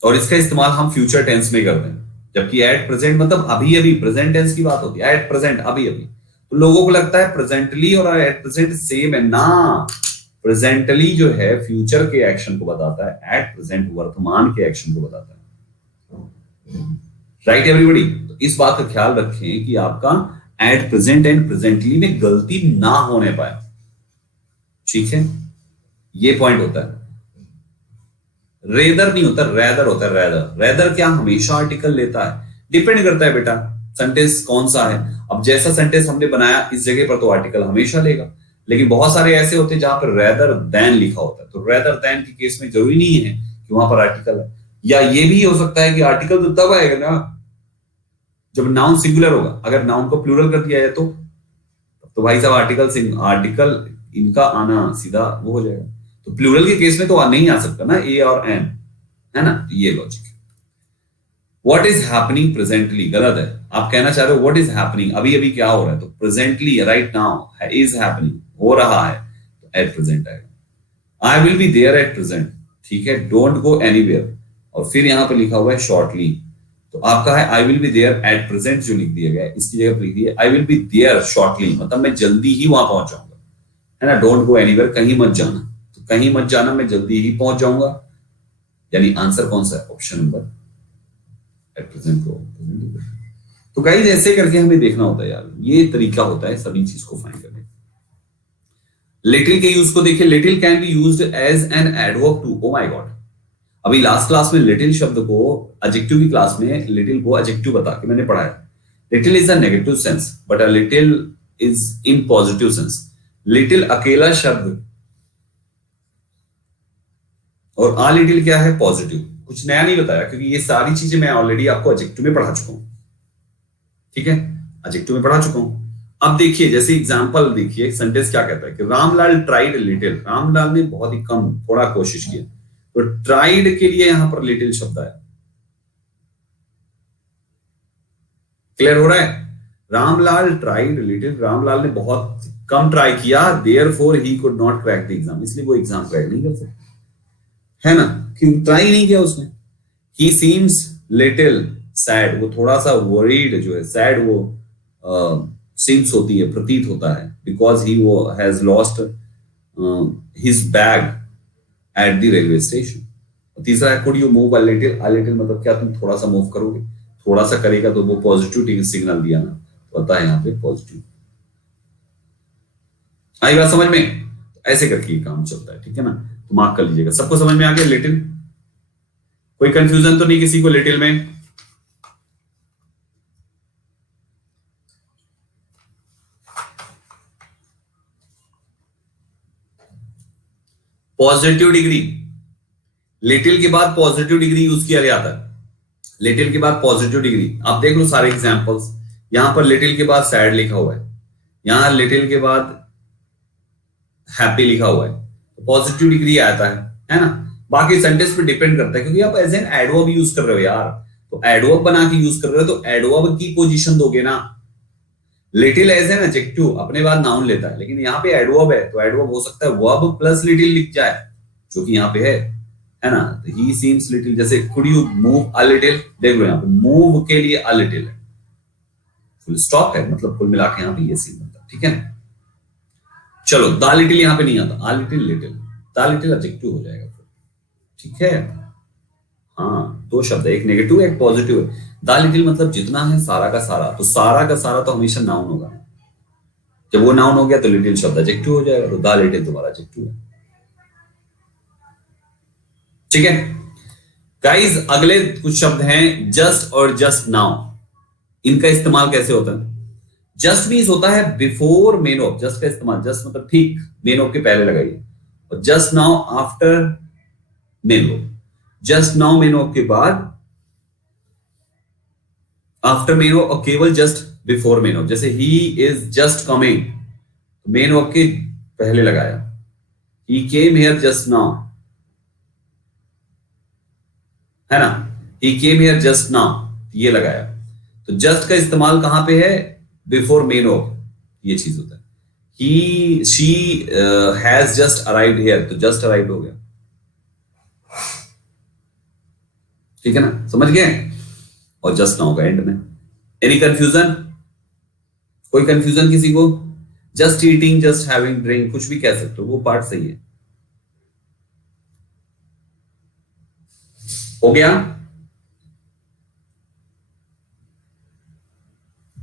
और इसका इस्तेमाल हम फ्यूचर टेंस में करते हैं। जबकि एट प्रेजेंट मतलब अभी अभी, प्रेजेंट टेंस की बात होती है, एट प्रेजेंट अभी अभी। तो लोगों को लगता है प्रेजेंटली और एट प्रेजेंट सेम है ना। प्रेजेंटली जो है फ्यूचर के एक्शन को बताता है, एट प्रेजेंट वर्तमान के एक्शन को बताता है। Right everybody? तो इस बात का ख्याल रखें कि आपका एट प्रेजेंट एंड प्रेजेंटली में गलती ना होने पाए, ठीक है। ये पॉइंट होता है। रेदर नहीं होता, रेदर होता है। रेदर, रेदर क्या हमेशा आर्टिकल लेता है? डिपेंड करता है बेटा सेंटेंस कौन सा है। अब जैसा सेंटेंस हमने बनाया इस जगह पर तो आर्टिकल हमेशा लेगा, लेकिन बहुत सारे ऐसे होते हैं जहां पर रेदर देन लिखा होता है। तो रेदर देन के केस में जरूरी नहीं है कि वहां पर आर्टिकल है। या ये भी हो सकता है कि आर्टिकल तो तब आएगा ना जब नाउन सिंगुलर होगा। अगर नाउन को प्लूरल कर दिया जाए तो भाई साहब आर्टिकल इनका आना सीधा वो हो जाएगा। तो प्लूरल के केस में तो नहीं आ सकता ना ए और एन, है ना। तो ये लॉजिक है। व्हाट इज हैपनिंग प्रेजेंटली गलत है। आप कहना चाह रहे हो व्हाट इज हैपनिंग, अभी अभी क्या हो रहा है, तो presently right now is happening, हो रहा है, तो एट प्रेजेंट आएगा। I will be there at present, ठीक है। डोंट गो एनीवेयर, और फिर यहां पर लिखा हुआ है शॉर्टली, तो आपका है I will be there at present जो लिख दिया गया है, इसकी जगह पर लिख दिया I will be there shortly, मतलब मैं जल्दी ही वहां पहुंच जाऊंगा, है ना। डोंट गो एनीवेयर, कहीं मत जाना, तो कहीं मत जाना, मैं जल्दी ही पहुंच जाऊंगा। यानी आंसर कौन सा है? ऑप्शन नंबर एट प्रेजेंट को। तो गाइस ऐसे करके हमें देखना होता है यार, ये तरीका होता है सभी चीज को फाइंड करने। लिटिल के यूज को देखिए, little can be used as an adverb too, oh my god. अभी लास्ट क्लास में लिटिल शब्द को एडजेक्टिव की क्लास में लिटिल को एडजेक्टिव बता के मैंने पढ़ाया। Little is a negative sense but a little is in positive sense. Little अकेला शब्द और आ लिटिल क्या है? पॉजिटिव। कुछ नया नहीं बताया क्योंकि ये सारी चीजें मैं ऑलरेडी आपको एडजेक्टिव में पढ़ा चुका हूं, ठीक है। एडजेक्टिव में पढ़ा चुका हूं। अब देखिए, जैसे एग्जांपल देखिए, सेंटेंस क्या कहता है कि रामलाल ट्राइड लिटिल, रामलाल ने बहुत ही कम, थोड़ा कोशिश किया। तो ट्राइड के लिए यहां पर लिटिल शब्द आया। क्लियर हो रहा है? रामलाल ट्राइड लिटिल, रामलाल ने बहुत कम ट्राई किया, therefore he could not crack the exam, इसलिए वो एग्जाम क्रैक नहीं कर सकता, है ना, कि ट्राई नहीं किया उसने। ही सीम्स लिटिल सैड, वो थोड़ा सा वरीड जो है, सैड वो सीम्स होती है, प्रतीत होता है, बिकॉज ही वो has lost his bag at the railway station. तीसरा है could you move a little, a little मतलब क्या तुम थोड़ा सा मूव करोगे, थोड़ा सा करेगा तो वो पॉजिटिव सिग्नल दिया ना, तो पता है यहाँ पे पॉजिटिव। आई बात समझ में? ऐसे करके काम चलता है, ठीक है ना। तो मार्क कर लीजिएगा। सबको समझ में आ गया लिटिल? कोई कंफ्यूजन तो नहीं किसी को लिटिल में? पॉजिटिव डिग्री, लिटिल के बाद पॉजिटिव डिग्री यूज किया गया था। लिटिल के बाद पॉजिटिव डिग्री, आप देख लो सारे एग्जांपल्स यहां पर लिटिल के बाद सैड लिखा हुआ है, यहां लिटिल के बाद हैप्पी लिखा हुआ है, तो पॉजिटिव डिग्री आता है ना। बाकी सेंटेंस पे डिपेंड करता है, क्योंकि आप एज एन एडवर्ब यूज कर रहे हो यार, तो एडवर्ब बना के यूज कर रहे हो तो एडवर्ब की पोजीशन दोगे ना। लिटिल एज एन एडजेक्टिव अपने बाद नाउन लेता है, लेकिन यहाँ पे एडवर्ब है, तो एडवर्ब हो सकता है वर्ब प्लस लिटिल लिख जाए, जो कि यहाँ पे है ना। तो ही सीम्स लिटिल, जैसे could you move a little, देख लो यहाँ पे मूव के लिए अ लिटिल है, फुल स्टॉप है, मतलब कुल मिला के यहाँ पे ये सीन बनता है, ठीक है। चलो द लिटिल यहाँ पे नहीं आता, आ little little, the little adjective हो जाएगा फिर, ठीक है। हाँ, दो शब्द है, एक नेगेटिव है एक पॉजिटिव है। द लिटिल मतलब जितना है सारा का सारा, तो सारा का सारा तो हमेशा नाउन होगा, जब वो नाउन हो गया तो लिटिल शब्द एडजेक्टिव हो जाएगा, तो द लिटिल तुम्हारा एडजेक्टिव है, ठीक है। गाइस अगले कुछ शब्द हैं जस्ट और जस्ट नाउ, इनका इस्तेमाल कैसे होता है। जस्ट मीन्स होता है बिफोर मेन ऑफ, जस्ट का इस्तेमाल, जस्ट मतलब ठीक मेन ऑफ के पहले लगाइए, और just now after main of, just now main of के बाद, आफ्टर मेन ऑफ, और केवल जस्ट बिफोर मेन ऑफ, जैसे he is just coming, main of के पहले लगाया, ही केम हियर जस्ट नाउ, है ना, ही केम हियर जस्ट नाउ, ये लगाया। तो जस्ट का इस्तेमाल कहां पे है, बिफोर मेन ऑफ, ये चीज होता है। He she has just arrived here, तो जस्ट अराइव्ड हो गया, ठीक है ना, समझ गए। और जस्ट नाउ का एंड में। एनी कंफ्यूजन, कोई कंफ्यूजन किसी को। Just eating, just having drink, कुछ भी कह सकते हो, वो पार्ट सही है, हो गया।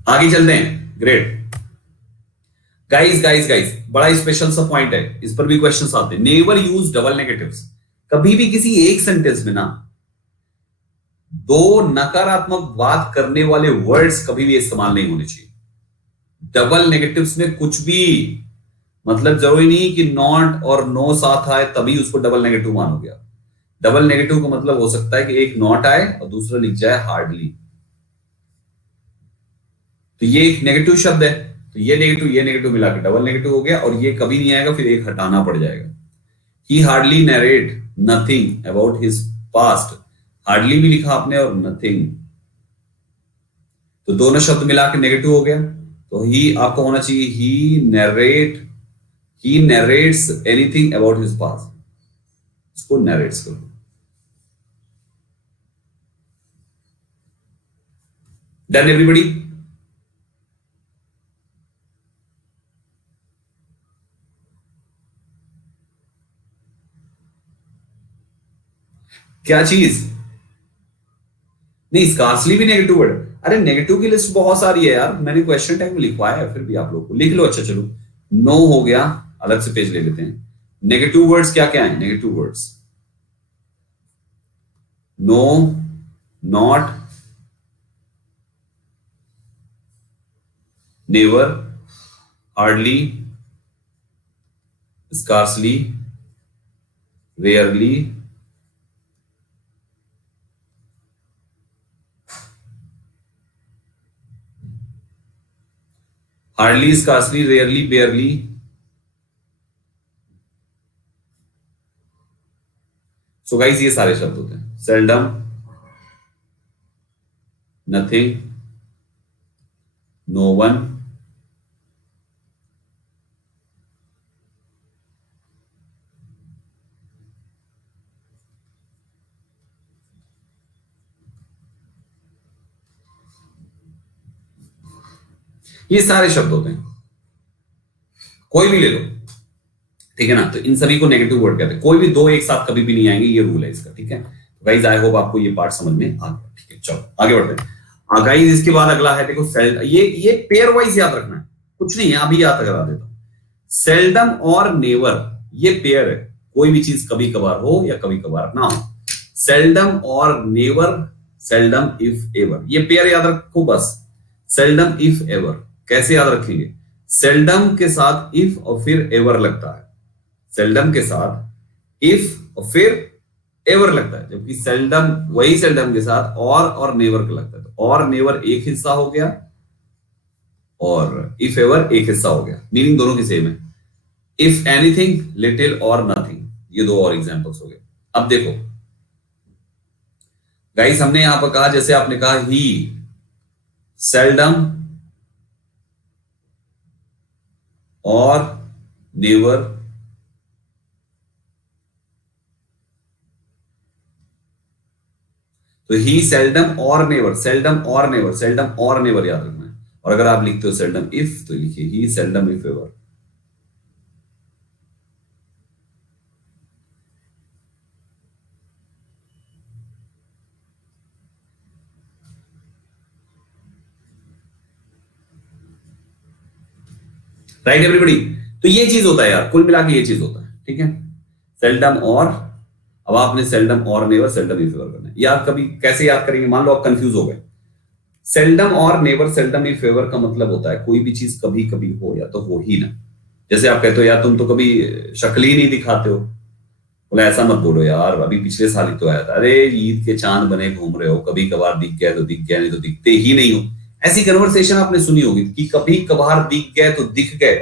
आगे चलते हैं, ग्रेट। गाइस गाइस गाइस, बड़ा स्पेशल सा पॉइंट है, इस पर भी क्वेश्चंस आते हैं। नेवर यूज डबल नेगेटिव्स, कभी भी किसी एक सेंटेंस में ना दो नकारात्मक बात करने वाले वर्ड्स कभी भी इस्तेमाल नहीं होने चाहिए। डबल नेगेटिव्स में कुछ भी, मतलब जरूरी नहीं कि नॉट और नो साथ आए तभी उसको डबल नेगेटिव मानोगे आप। डबल नेगेटिव का मतलब हो सकता है कि एक नॉट आए और दूसरा लिख जाए हार्डली, तो ये एक नेगेटिव शब्द है, तो ये नेगेटिव मिला के डबल नेगेटिव हो गया, और ये कभी नहीं आएगा, फिर एक हटाना पड़ जाएगा। ही hardly narrate nothing about his past, hardly भी लिखा आपने और नथिंग, तो दोनों शब्द मिला के नेगेटिव हो गया, तो ही आपका होना चाहिए he narrates anything about his past, इसको नरेट्स करो। Done everybody. क्या चीज, नहीं स्कार्सली भी नेगेटिव वर्ड, अरे नेगेटिव की लिस्ट बहुत सारी है यार, मैंने क्वेश्चन टैग में लिखवाया है, फिर भी आप लोग को लिख लो। अच्छा चलो, नो हो गया, अलग से पेज ले लेते हैं। नेगेटिव वर्ड्स क्या क्या है, negative words no, not, never, hardly, scarcely, rarely, hardly, scarcely, rarely, barely, so guys ये सारे शब्द होते हैं। सेल्डम, नथिंग, नो वन, ये सारे शब्द होते हैं, कोई भी ले लो, ठीक है ना। तो इन सभी को नेगेटिव वर्ड कहते हैं, कोई भी दो एक साथ कभी भी नहीं आएंगे, ये रूल है इसका, ठीक है। तो गाइस आई होप आपको ये पार्ट समझ में आ गया, ठीक है। चलो आगे बढ़ते हैं। गाइस इसके बाद अगला है, देखो ये पेयर वाइज याद रखना है, कुछ नहीं है, अभी याद करा देता हूं। सेल्डम और नेवर ये पेयर है, कोई भी चीज कभी कभार हो या कभी कभार ना हो। सेल्डम और नेवर, सेल्डम इफ एवर, ये पेयर याद रखो बस। सेल्डम इफ एवर कैसे याद रखेंगे, सेल्डम के साथ इफ और फिर एवर लगता है, सेल्डम के साथ इफ और फिर एवर लगता है, जबकि सेल्डम, वही सेल्डम के साथ और नेवर का लगता है। तो और नेवर एक हिस्सा हो गया, और इफ एवर एक हिस्सा हो गया, मीनिंग दोनों की सेम है। इफ एनीथिंग, लिटिल और नथिंग, ये दो और एग्जांपल्स हो गए। अब देखो गाइस, हमने यहां पर कहा, जैसे आपने कहा ही सेल्डम और नेवर, तो ही सेल्डम और नेवर, सेल्डम और नेवर, सेल्डम और नेवर याद रखना है। और अगर आप लिखते हो सेल्डम इफ, तो लिखिए he seldom if ever. Right everybody? तो ये चीज होता है यार, कुल मिला के ये चीज होता है, ठीक है। सेल्डम और, अब आपने सेल्डम और नेवर, सेल्डम इफ एवर करना है। यार कभी कैसे याद करेंगे, मान लो आप कंफ्यूज हो गए। सेल्डम और नेवर, सेल्डम इफ एवर का मतलब होता है कोई भी चीज कभी कभी हो या तो हो ही ना। जैसे आप कहते हो यार तुम तो कभी शक्ल ही नहीं दिखाते हो, बोले ऐसा मत बोलो यार, अभी पिछले साल ही तो आया था, अरे ईद के चांद बने घूम रहे हो, कभी कभार दिख गया तो दिख गया, नहीं तो दिखते ही नहीं हो। ऐसी कन्वर्सेशन आपने सुनी होगी कि कभी कभार दिख गए तो दिख गए,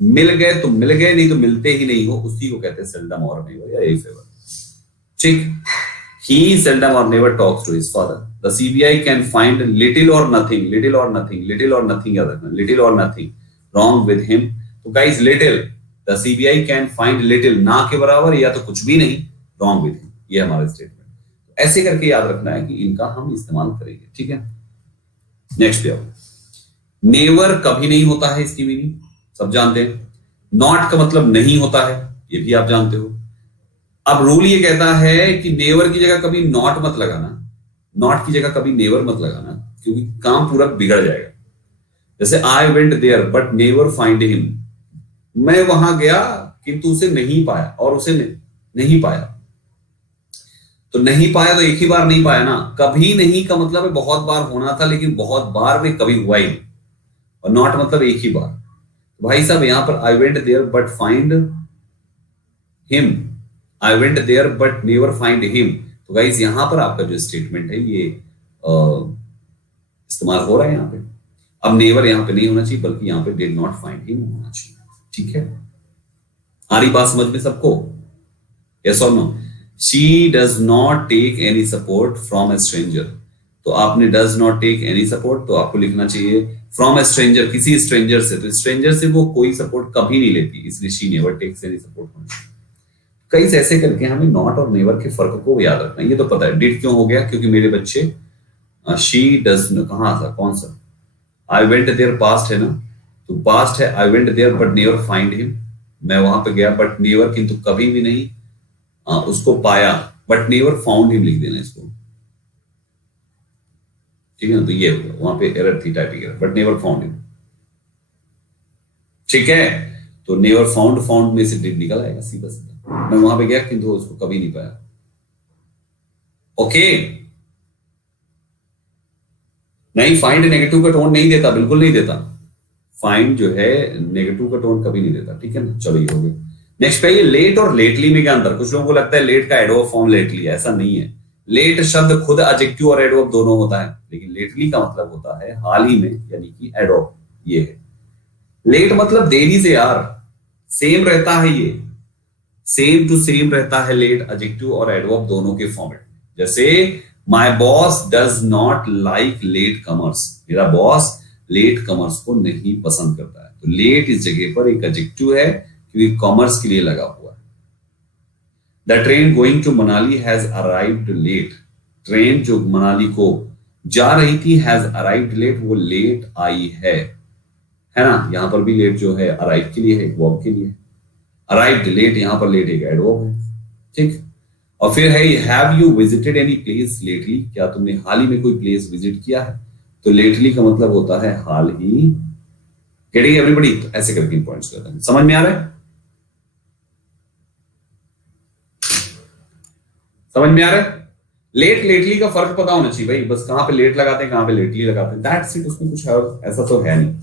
मिल गए तो मिल गए, नहीं तो मिलते ही नहीं हो। उसी को कहते हैं सेल्डम और नेवर या इफ एवर, ठीक। He seldom or never talks to his father. The CBI can find little or nothing, little or nothing, little or nothing याद रखना, little or nothing wrong with him. तो guys little, the CBI can find little, ना के बराबर या तो कुछ भी नहीं, wrong with him, ये हमारा स्टेटमेंट। ऐसे करके याद रखना है कि इनका हम इस्तेमाल करेंगे, ठीक है। नेक्स्ट पे आओ। नेवर कभी नहीं होता है, इसकी मीनिंग सब जानते हैं। नॉट का मतलब नहीं होता है, ये भी आप जानते हो। अब रूल ये कहता है कि नेवर की जगह कभी नॉट मत लगाना, नॉट की जगह कभी नेवर मत लगाना, क्योंकि काम पूरा बिगड़ जाएगा। जैसे I went there but never find him, मैं वहां गया किंतु उसे नहीं पाया, और उसे नहीं पाया। तो नहीं पाया तो एक ही बार नहीं पाया ना, कभी नहीं का मतलब है बहुत बार होना था, लेकिन बहुत बार में कभी हुआ ही नहीं। और नॉट मतलब एक ही बार। तो भाई साहब यहां पर I went there but find him, I went there but never find him. तो गाइस यहां पर आपका जो स्टेटमेंट है ये इस्तेमाल हो रहा है यहां पे। अब नेवर यहां पे नहीं होना चाहिए, बल्कि यहां पे डिड नॉट फाइंड हिम होना चाहिए, ठीक है। आ रही बात समझ में सबको? यस और no? She does not take any support from a stranger, तो आपने does not take any support, तो आपको लिखना चाहिए फ्रॉम ए स्ट्रेंजर, किसी स्ट्रेंजर से। तो स्ट्रेंजर से वो कोई सपोर्ट कभी नहीं लेती, इसलिए she never takes any support होना चाहिए। कई ऐसे करके हमें नॉट और नेवर के फर्क को याद रखना है। ये तो पता है डिड क्यों हो गया, क्योंकि मेरे बच्चे शी डज, कहां था, कौन सा, आई वेंट देयर पास्ट है ना, तो पास्ट है I went there but never find him, मैं वहां पे गया बट नेवर, किंतु कभी भी नहीं उसको पाया, बट नेवर फाउंड हिम लिख देना इसको, ठीक है ना। तो ये होगा, वहां पे एरर थी, typing error, but never found him, ठीक है। तो नेवर फाउंड, फाउंड में से डिड निकल आएगा सीधा सीधा, मैं वहां पे गया किंतु उसको कभी नहीं पाया। ओके, नहीं फाइंड नेगेटिव का टोन नहीं देता, बिल्कुल नहीं देता। फाइंड जो है नेगेटिव का टोन कभी नहीं देता, ठीक है ना। चलो ये हो गया। नेक्स्ट पे ये लेट और लेटली में क्या अंतर? कुछ लोगों को लगता है लेट का एडवर्ब फॉर्म लेटली, ऐसा नहीं है। लेट शब्द खुद एडजेक्टिव और एडवर्ब दोनों होता है, लेकिन लेटली का मतलब होता है हाल ही में, यानी कि एडवर्ब। ये है लेट मतलब देरी से यार, सेम रहता है, ये सेम टू सेम रहता है लेट एडजेक्टिव और एडवर्ब दोनों के फॉर्मेट में। जैसे my boss does not like late comers, मेरा बॉस लेट कमर्स को नहीं पसंद करता है। तो लेट इस जगह पर एक एडजेक्टिव है क्योंकि कॉमर्स के लिए लगा हुआ है। The train going to Manali has arrived late, train जो मनाली को जा रही थी हैज अराइव्ड लेट, वो लेट आई है ना। यहां पर भी लेट जो है अराइव के लिए है, एक वर्ब के लिए। अराइव्ड लेट, यहां पर लेट एक एडवर्ब है, ठीक। और फिर है have you visited any place lately, क्या तुमने हाल ही में कोई प्लेस विजिट किया है? तो लेटली का मतलब होता है हाल ही। Getting everybody? तो ऐसे करके पॉइंट्स करते हैं, समझ में आ रहा है? समझ में आ रहा है? लेट लेटली का फर्क पता होना चाहिए भाई, बस कहां पे लेट लगाते हैं कहां पे लेटली लगाते हैं, दैट्स इट। उसमें कुछ ऐसा तो है नहीं,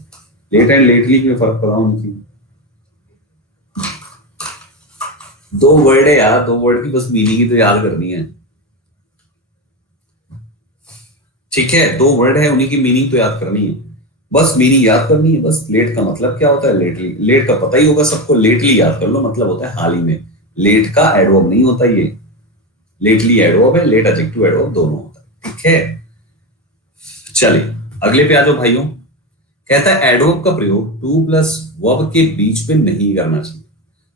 लेट एंड लेटली में फर्क पता होना चाहिए। दो वर्ड है यार, दो वर्ड की बस मीनिंग ही तो याद करनी है, ठीक है। दो वर्ड है, उन्हीं की मीनिंग तो याद करनी है। बस मीनिंग याद करनी है। बस लेट का मतलब क्या होता है, लेटली। लेट का पता ही होगा सबको, लेटली याद कर लो, मतलब होता है हाल ही में। लेट का एडवर्ब नहीं होता ये, लेटली एडवर्ब है, लेट एडजेक्टिव एडवर्ब दोनों होता है। ठीक है, चलिए अगले पे आ जाओ भाइयों। कहता है एडवर्ब का प्रयोग टू प्लस वर्ब के बीच में नहीं करना चाहिए।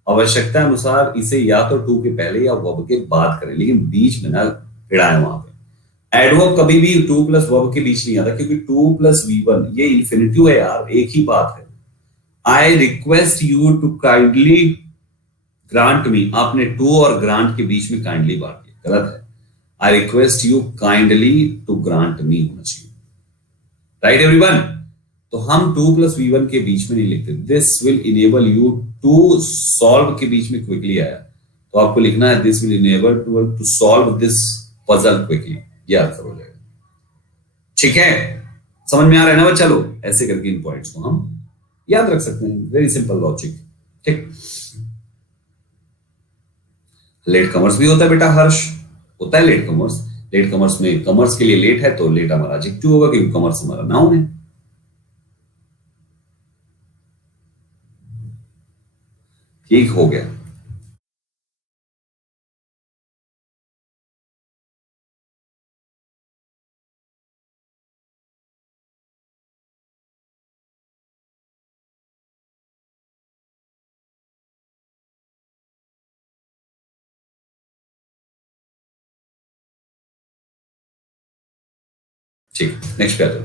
आवश्यकता अनुसार इसे या तो टू के पहले या वर्ब के बाद करें, लेकिन बीच में ना भिड़ाएं वहां पे। एडवर्ब कभी भी टू प्लस वर्ब के बीच नहीं आता, क्योंकि टू प्लस वी1 ये इंफिनिटिव है यार, एक ही बात है। I request you to kindly grant me, आपने टू और ग्रांट के बीच में काइंडली बात की, गलत है। I request you kindly to grant me होना चाहिए। Right everyone. तो हम टू प्लस वी1 के बीच में नहीं लिखते। This will enable you to solve के बीच में क्विकली आया, तो आपको लिखना है this will enable to solve this puzzle quickly, ये आंसर हो जाएगा। ठीक है, समझ में आ रहा है ना बच्चा लोग? ऐसे करके इन पॉइंट्स को हम याद रख सकते हैं, वेरी सिंपल लॉजिक। ठीक, लेट कमर्स भी होता है बेटा हर्ष, होता है लेट कमर्स। लेट कमर्स में कमर्स के लिए लेट है तो लेट हमारा एडजेक्टिव होगा, क्योंकि कमर्स हमारा नाउन है। ठीक हो गया। ठीक, नेक्स्ट पे आ जाओ।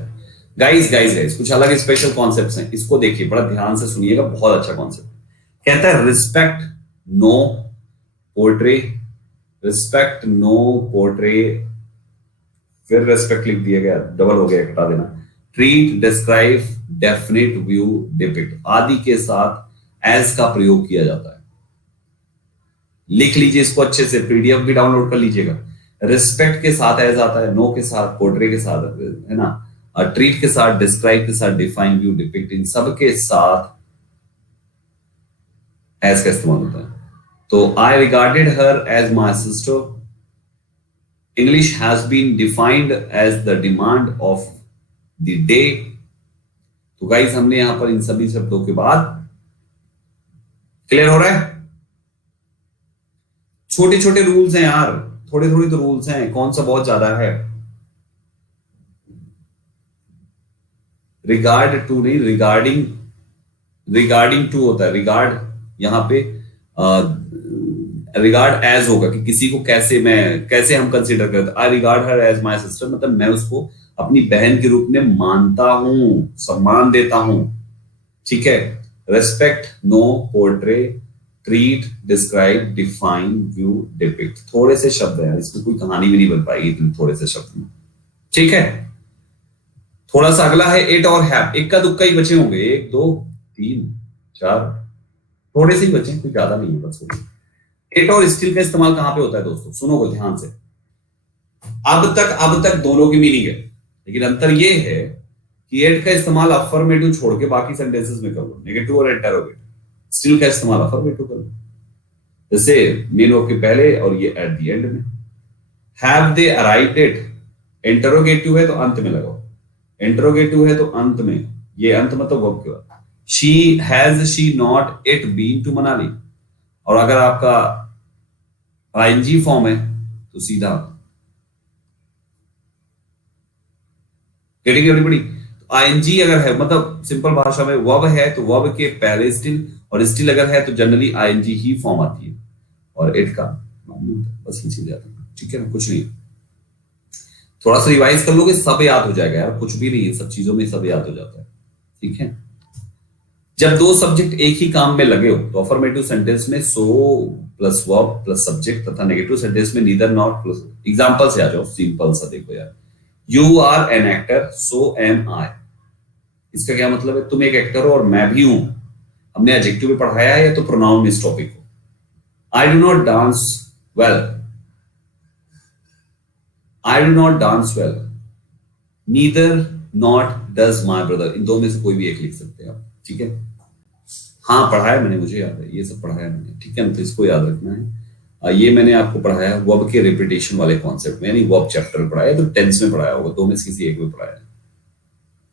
गाइस गाइस गाइस, कुछ अलग स्पेशल कॉन्सेप्ट्स हैं, इसको देखिए, बड़ा ध्यान से सुनिएगा, बहुत अच्छा कॉन्सेप्ट। कहता है respect know portray, respect know portray, फिर रेस्पेक्ट लिख दिया गया, डबल हो गया, हटा देना। Treat, describe, definite, view, depict आदि के साथ एज का प्रयोग किया जाता है। लिख लीजिए इसको अच्छे से, पीडीएफ भी डाउनलोड कर लीजिएगा। रिस्पेक्ट के साथ एज आता है, नो के साथ, पोर्ट्रे के साथ, है ना, ट्रीट के साथ, डिस्क्राइब के साथ, डिफाइन, व्यू, डिपिक्ट, इन सब के साथ एज का इस्तेमाल होता है। तो I regarded her as my sister, English has been defined as the demand of the day. तो गाइस हमने यहां पर इन सभी शब्दों के बाद, क्लियर हो रहा है? छोटे छोटे रूल्स हैं यार, थोड़े थोड़े तो रूल्स हैं, कौन सा बहुत ज्यादा है। रिगार्ड टू नहीं, रिगार्डिंग, रिगार्डिंग टू होता है। रिगार्ड यहां पे रिगार्ड एज होगा कि किसी को कैसे हम कंसीडर करते हैं। I regard her as my sister, मतलब मैं उसको अपनी बहन के रूप में मानता हूं, सम्मान देता हूं। ठीक है, respect, know, portray, treat, describe, define, view, depict, थोड़े से शब्द हैं, इसमें कोई कहानी भी नहीं बन पाएगी इतने थोड़े से शब्द में। ठीक है, थोड़ा सा अगला है इट और हैव। इक्का दुक्का ही बचे होंगे, 1 2 3 4, थोड़े से ही बचे, कोई ज्यादा नहीं है बस। इट और स्टिल का इस्तेमाल कहां पे होता है दोस्तों? सुनो को ध्यान से। अब तक दोनों की मीनिंग है, लेकिन अंतर ये है कि इट का इस्तेमाल अफर्मेटिव छोड़ के बाकी सेंटेंसेस में कर लो, नेगेटिव और इंटरोगेटिव। स्टिल का इस्तेमाल अफर्मेटिव कर लो, जैसे मेन वर्ब के पहले और ये एट द एंड में। Have they arrived at, interrogative है तो अंत में लगाओ, इंटरोगेटिव है तो अंत में, ये अंत मतलब वर्ब के बाद। She has she not it been to Manali, और अगर आपका आईएनजी फॉर्म है तो सीधा गेटिंग एवरीबॉडी। आईएनजी अगर है, मतलब सिंपल भाषा में वर्ब है तो वर्ब के पहले स्टिल, और स्टिल अगर है तो जनरली आईएनजी ही फॉर्म आती है, और इट का बस नीचे जाता है। ठीक है ना, कुछ नहीं, थोड़ा सा रिवाइज कर लोगे सब याद हो जाएगा यार, कुछ भी नहीं है, सब चीजों में सब याद हो जाता है। ठीक है, जब दो सब्जेक्ट एक ही काम में लगे हो तो अफर्मेटिव सेंटेंस में so plus verb plus subject, तथा नेगेटिव सेंटेंस में नीदर नॉट प्लस। एग्जांपल से आ जाओ, सिंपल सा देखो यार। You are an actor, so am I, इसका क्या मतलब है? तुम एक एक्टर हो और मैं भी हूं। हमने एडजेक्टिव में पढ़ाया है या तो प्रोनाउन में इस टॉपिक को। I do not dance well, I do not dance well, neither not does my brother, इन दो में से कोई भी एक लिख सकते हैं आप। ठीक है, हाँ पढ़ाया मैंने, मुझे याद है, ये सब पढ़ाया मैंने। ठीक है ना, तो इसको याद रखना है। ये मैंने आपको पढ़ाया वर्ब के रिपीटेशन वाले कॉन्सेप्ट में, यानी वर्ब चैप्टर में पढ़ाया, तो टेंस में पढ़ाया होगा, दो में से किसी एक में पढ़ाया।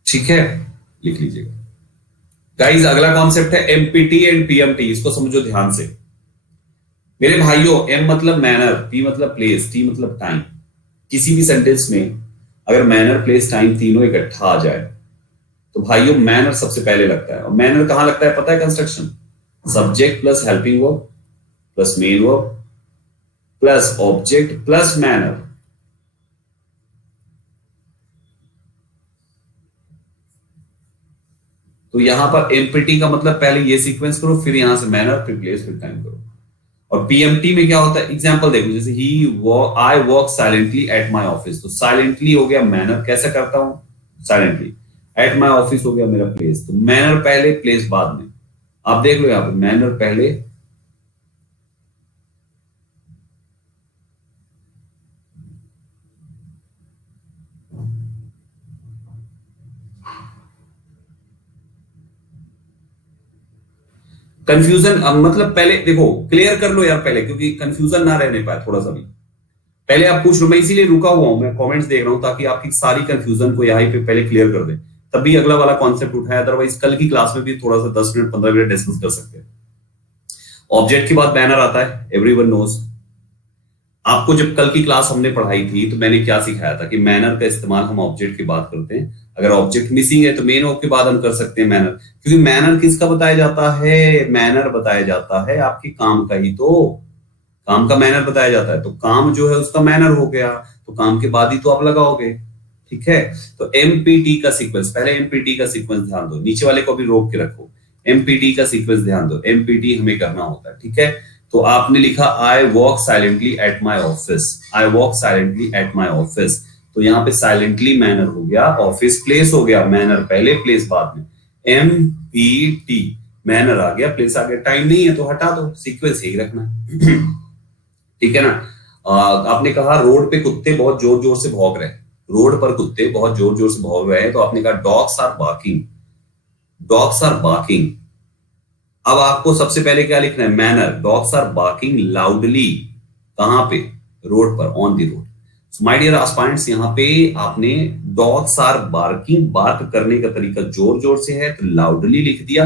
ठीक है, लिख लीजिएगा। गाइस अगला कॉन्सेप्ट है एमपीटी एंड पीएमटी, इसको समझो ध्यान से मेरे भाइयों। एम मतलब मैनर, पी मतलब प्लेस, टी मतलब टाइम। किसी भी सेंटेंस में अगर मैनर, प्लेस, टाइम तीनों इकट्ठा आ जाए तो भाइयों मैनर सबसे पहले लगता है। और मैनर कहां लगता है पता है? Construction, subject plus helping verb plus main verb plus object plus manner. तो यहां पर एमपीटी का मतलब पहले ये सीक्वेंस करो, फिर यहां से मैनर, फिर प्लेस, फिर टाइम करो। और पीएमटी में क्या होता है? एग्जांपल देखो, जैसे I walk silently at my office, तो साइलेंटली हो गया मैनर, कैसे करता हूं? साइलेंटली। एट माय ऑफिस हो गया मेरा प्लेस, तो मैनर पहले प्लेस बाद में। आप देख लो यहां पे मैनर पहले, कंफ्यूजन मतलब पहले देखो क्लियर कर लो यार पहले, क्योंकि कंफ्यूजन ना रहने पाए थोड़ा सा भी। पहले आप पूछ लो, मैं इसीलिए रुका हुआ हूं, मैं कमेंट्स देख रहा हूं ताकि आपकी सारी कंफ्यूजन को यहीं पे पहले क्लियर कर दे, तभी अगला वाला कॉन्सेप्ट उठाए। अदरवाइज कल की क्लास में भी थोड़ा सा 10 मिनट 15 मिनट डिस्कस कर सकते हैं। ऑब्जेक्ट के बाद बैनर आता है, एवरीवन नोज। आपको जब कल की क्लास हमने पढ़ाई थी तो मैंने क्या सिखाया था कि मैनर का इस्तेमाल हम ऑब्जेक्ट के बाद करते हैं। अगर ऑब्जेक्ट मिसिंग है तो मेन वर्ब के बाद हम कर सकते हैं मैनर, क्योंकि मैनर किसका बताया जाता है? मैनर बताया जाता है आपके काम का ही, तो काम का मैनर बताया जाता है, तो काम जो है उसका मैनर हो गया, तो काम के बाद ही तो आप लगाओगे। ठीक है, तो एमपीटी का सीक्वेंस, पहले एमपीटी का सीक्वेंस ध्यान दो, नीचे वाले को भी रोक के रखो। एमपीटी का सीक्वेंस ध्यान दो, एमपीटी हमें करना होता है। ठीक है, तो आपने लिखा I walk silently at my office, I walk silently at my office, तो यहाँ पे साइलेंटली मैनर हो गया, ऑफिस प्लेस हो गया, मैनर पहले प्लेस बाद में। एमपीटी मैनर आ गया, प्लेस आ गया, टाइम नहीं है तो हटा दो, सीक्वेंस यही रखना। ठीक है ना। आपने कहा रोड पे कुत्ते बहुत जोर जोर से भौंक रहे हैं, रोड पर कुत्ते बहुत जोर जोर से भौंक रहे हैं, तो आपने कहा dogs are barking, dogs are barking. अब आपको सबसे पहले क्या लिखना है? Manner, dogs are barking loudly, कहां पे? रोड पर, on the road. So my dear aspirants, यहाँ पे आपने डॉग्स आर बार्किंग, बार्क करने का तरीका जोर जोर से है तो लाउडली लिख दिया,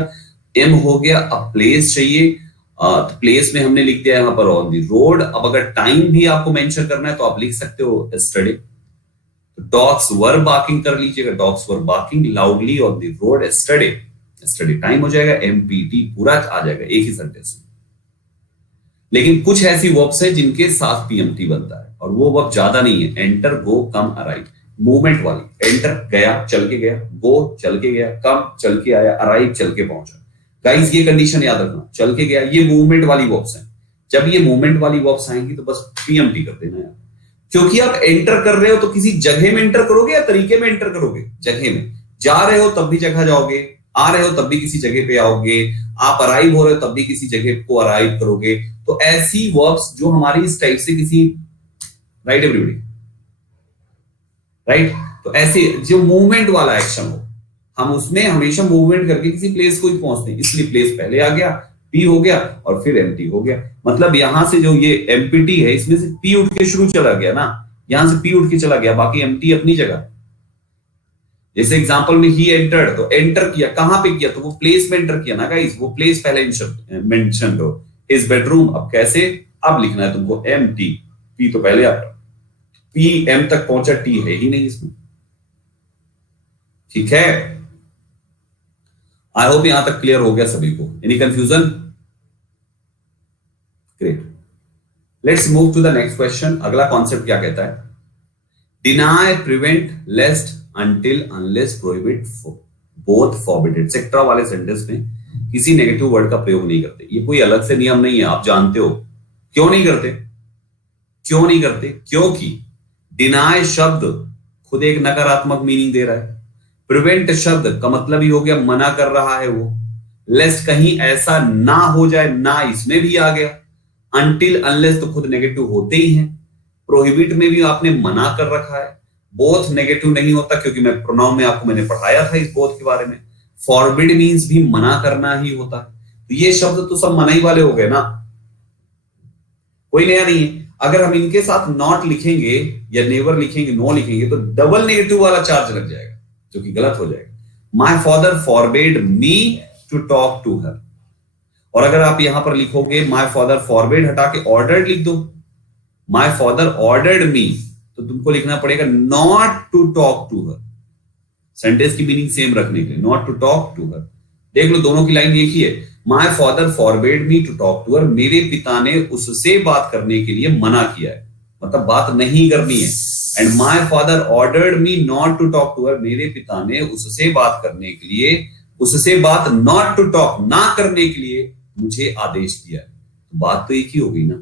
एम हो गया। अब प्लेस चाहिए, तो प्लेस में हमने लिख दिया यहाँ पर ऑन द रोड। अब अगर टाइम भी आपको मेंशन करना है तो आप लिख सकते हो यस्टरडे, डॉग्स वर बार्किंग कर लीजिएगा, dogs were barking loudly on the road yesterday, yesterday time हो जाएगा, एमपीटी पूरा आ जाएगा एक ही सेंटेंस में। लेकिन कुछ ऐसी वर्ब्स है जिनके साथ पीएमटी बनता है, और वो वर्ब ज्यादा नहीं है, एंटर, गो, कम, अराइव, मूवमेंट वाली। एंटर गया, चल के गया, गो चल के गया, कम चल के आया, अराइव चल के पहुंचा। गाइस ये कंडीशन याद रखना, चल के गया, ये मूवमेंट वाली वर्ब्स हैं। जब ये मूवमेंट वाली वर्ब्स आएंगी तो बस पीएमटी कर देना यार, क्योंकि आप एंटर कर रहे हो तो किसी जगह में एंटर करोगे या तरीके में एंटर करोगे? जगह में। जा रहे हो तब भी जगह जाओगे, आ रहे हो तब भी किसी जगह पे आओगे, आप अराइव हो रहे हो तब भी किसी जगह को अराइव करोगे। तो ऐसी वर्ब्स जो हमारी इस टाइप से किसी, राइट एवरीबॉडी, राइट, तो ऐसे जो मूवमेंट वाला एक्शन हो, हम उसमें हमेशा मूवमेंट करके किसी प्लेस को ही पहुंचते हैं, इसलिए प्लेस पहले आ गया, पी हो गया और फिर एमटी हो गया। मतलब यहां से जो ये एमपीटी है इसमें से पी उठ के शुरू चला गया ना, यहां से पी उठ के चला गया, बाकी एमटी अपनी जगह। जैसे एग्जांपल में ही एंटर्ड, तो एंटर किया, कहां पे किया? तो वो प्लेस में एंटर किया ना गाइस, वो प्लेस पहले मेंशन करो, हिज बेडरूम। अब कैसे? अब लिखना है तुमको एम टी, पी तो पहले आता, पी एम तक पहुंचा, टी है ही नहीं इसमें। ठीक है, आई होप यहां तक क्लियर हो गया सभी को, any confusion? Great, let's move to the next question. अगला कॉन्सेप्ट क्या कहता है? Deny, prevent, lest, until, unless, prohibit, both, forbid, etc. वाले सेंटेंस में किसी नेगेटिव वर्ड का प्रयोग नहीं करते। ये कोई अलग से नियम नहीं है, आप जानते हो। क्यों नहीं करते? क्यों नहीं करते? क्योंकि डिनाय शब्द खुद एक नकारात्मक मीनिंग दे रहा है, प्रिवेंट शब्द का मतलब ही हो गया मना कर रहा है वो, लेस्ट कहीं ऐसा ना हो जाए, ना इसमें भी आ गया, अनटिल, अनलेस तो खुद नेगेटिव होते ही हैं, प्रोहिबिट में भी आपने मना कर रखा है, बोथ नेगेटिव नहीं होता क्योंकि मैं प्रोनाउन में आपको मैंने पढ़ाया था इस बोथ के बारे में, फॉरबिड मींस भी मना करना ही होता है। तो ये शब्द तो सब मना ही वाले हो गए ना, कोई नया नहीं है। अगर हम इनके साथ नॉट लिखेंगे या नेवर लिखेंगे, नो लिखेंगे तो डबल नेगेटिव वाला चार्ज लग जाएगा, जो कि गलत हो जाएगा। My father forbade me to talk to her. और अगर आप यहां पर लिखोगे माई फादर फॉरबेड हटा के ऑर्डर्ड लिख दो, माई फादर ऑर्डर्ड मी, तो तुमको लिखना पड़ेगा not to talk to her. Sentence की मीनिंग सेम रखने के लिए not to talk to her. देख लो दोनों की लाइन एक ही है। My father forbade me to talk to her, मेरे पिता ने उससे बात करने के लिए मना किया है, मतलब बात नहीं करनी है। And my father ordered me not to talk to her, मेरे पिता ने उससे बात करने के लिए, उससे बात नॉट टू टॉक ना करने के लिए मुझे आदेश दिया है। तो बात तो एक ही होगी ना।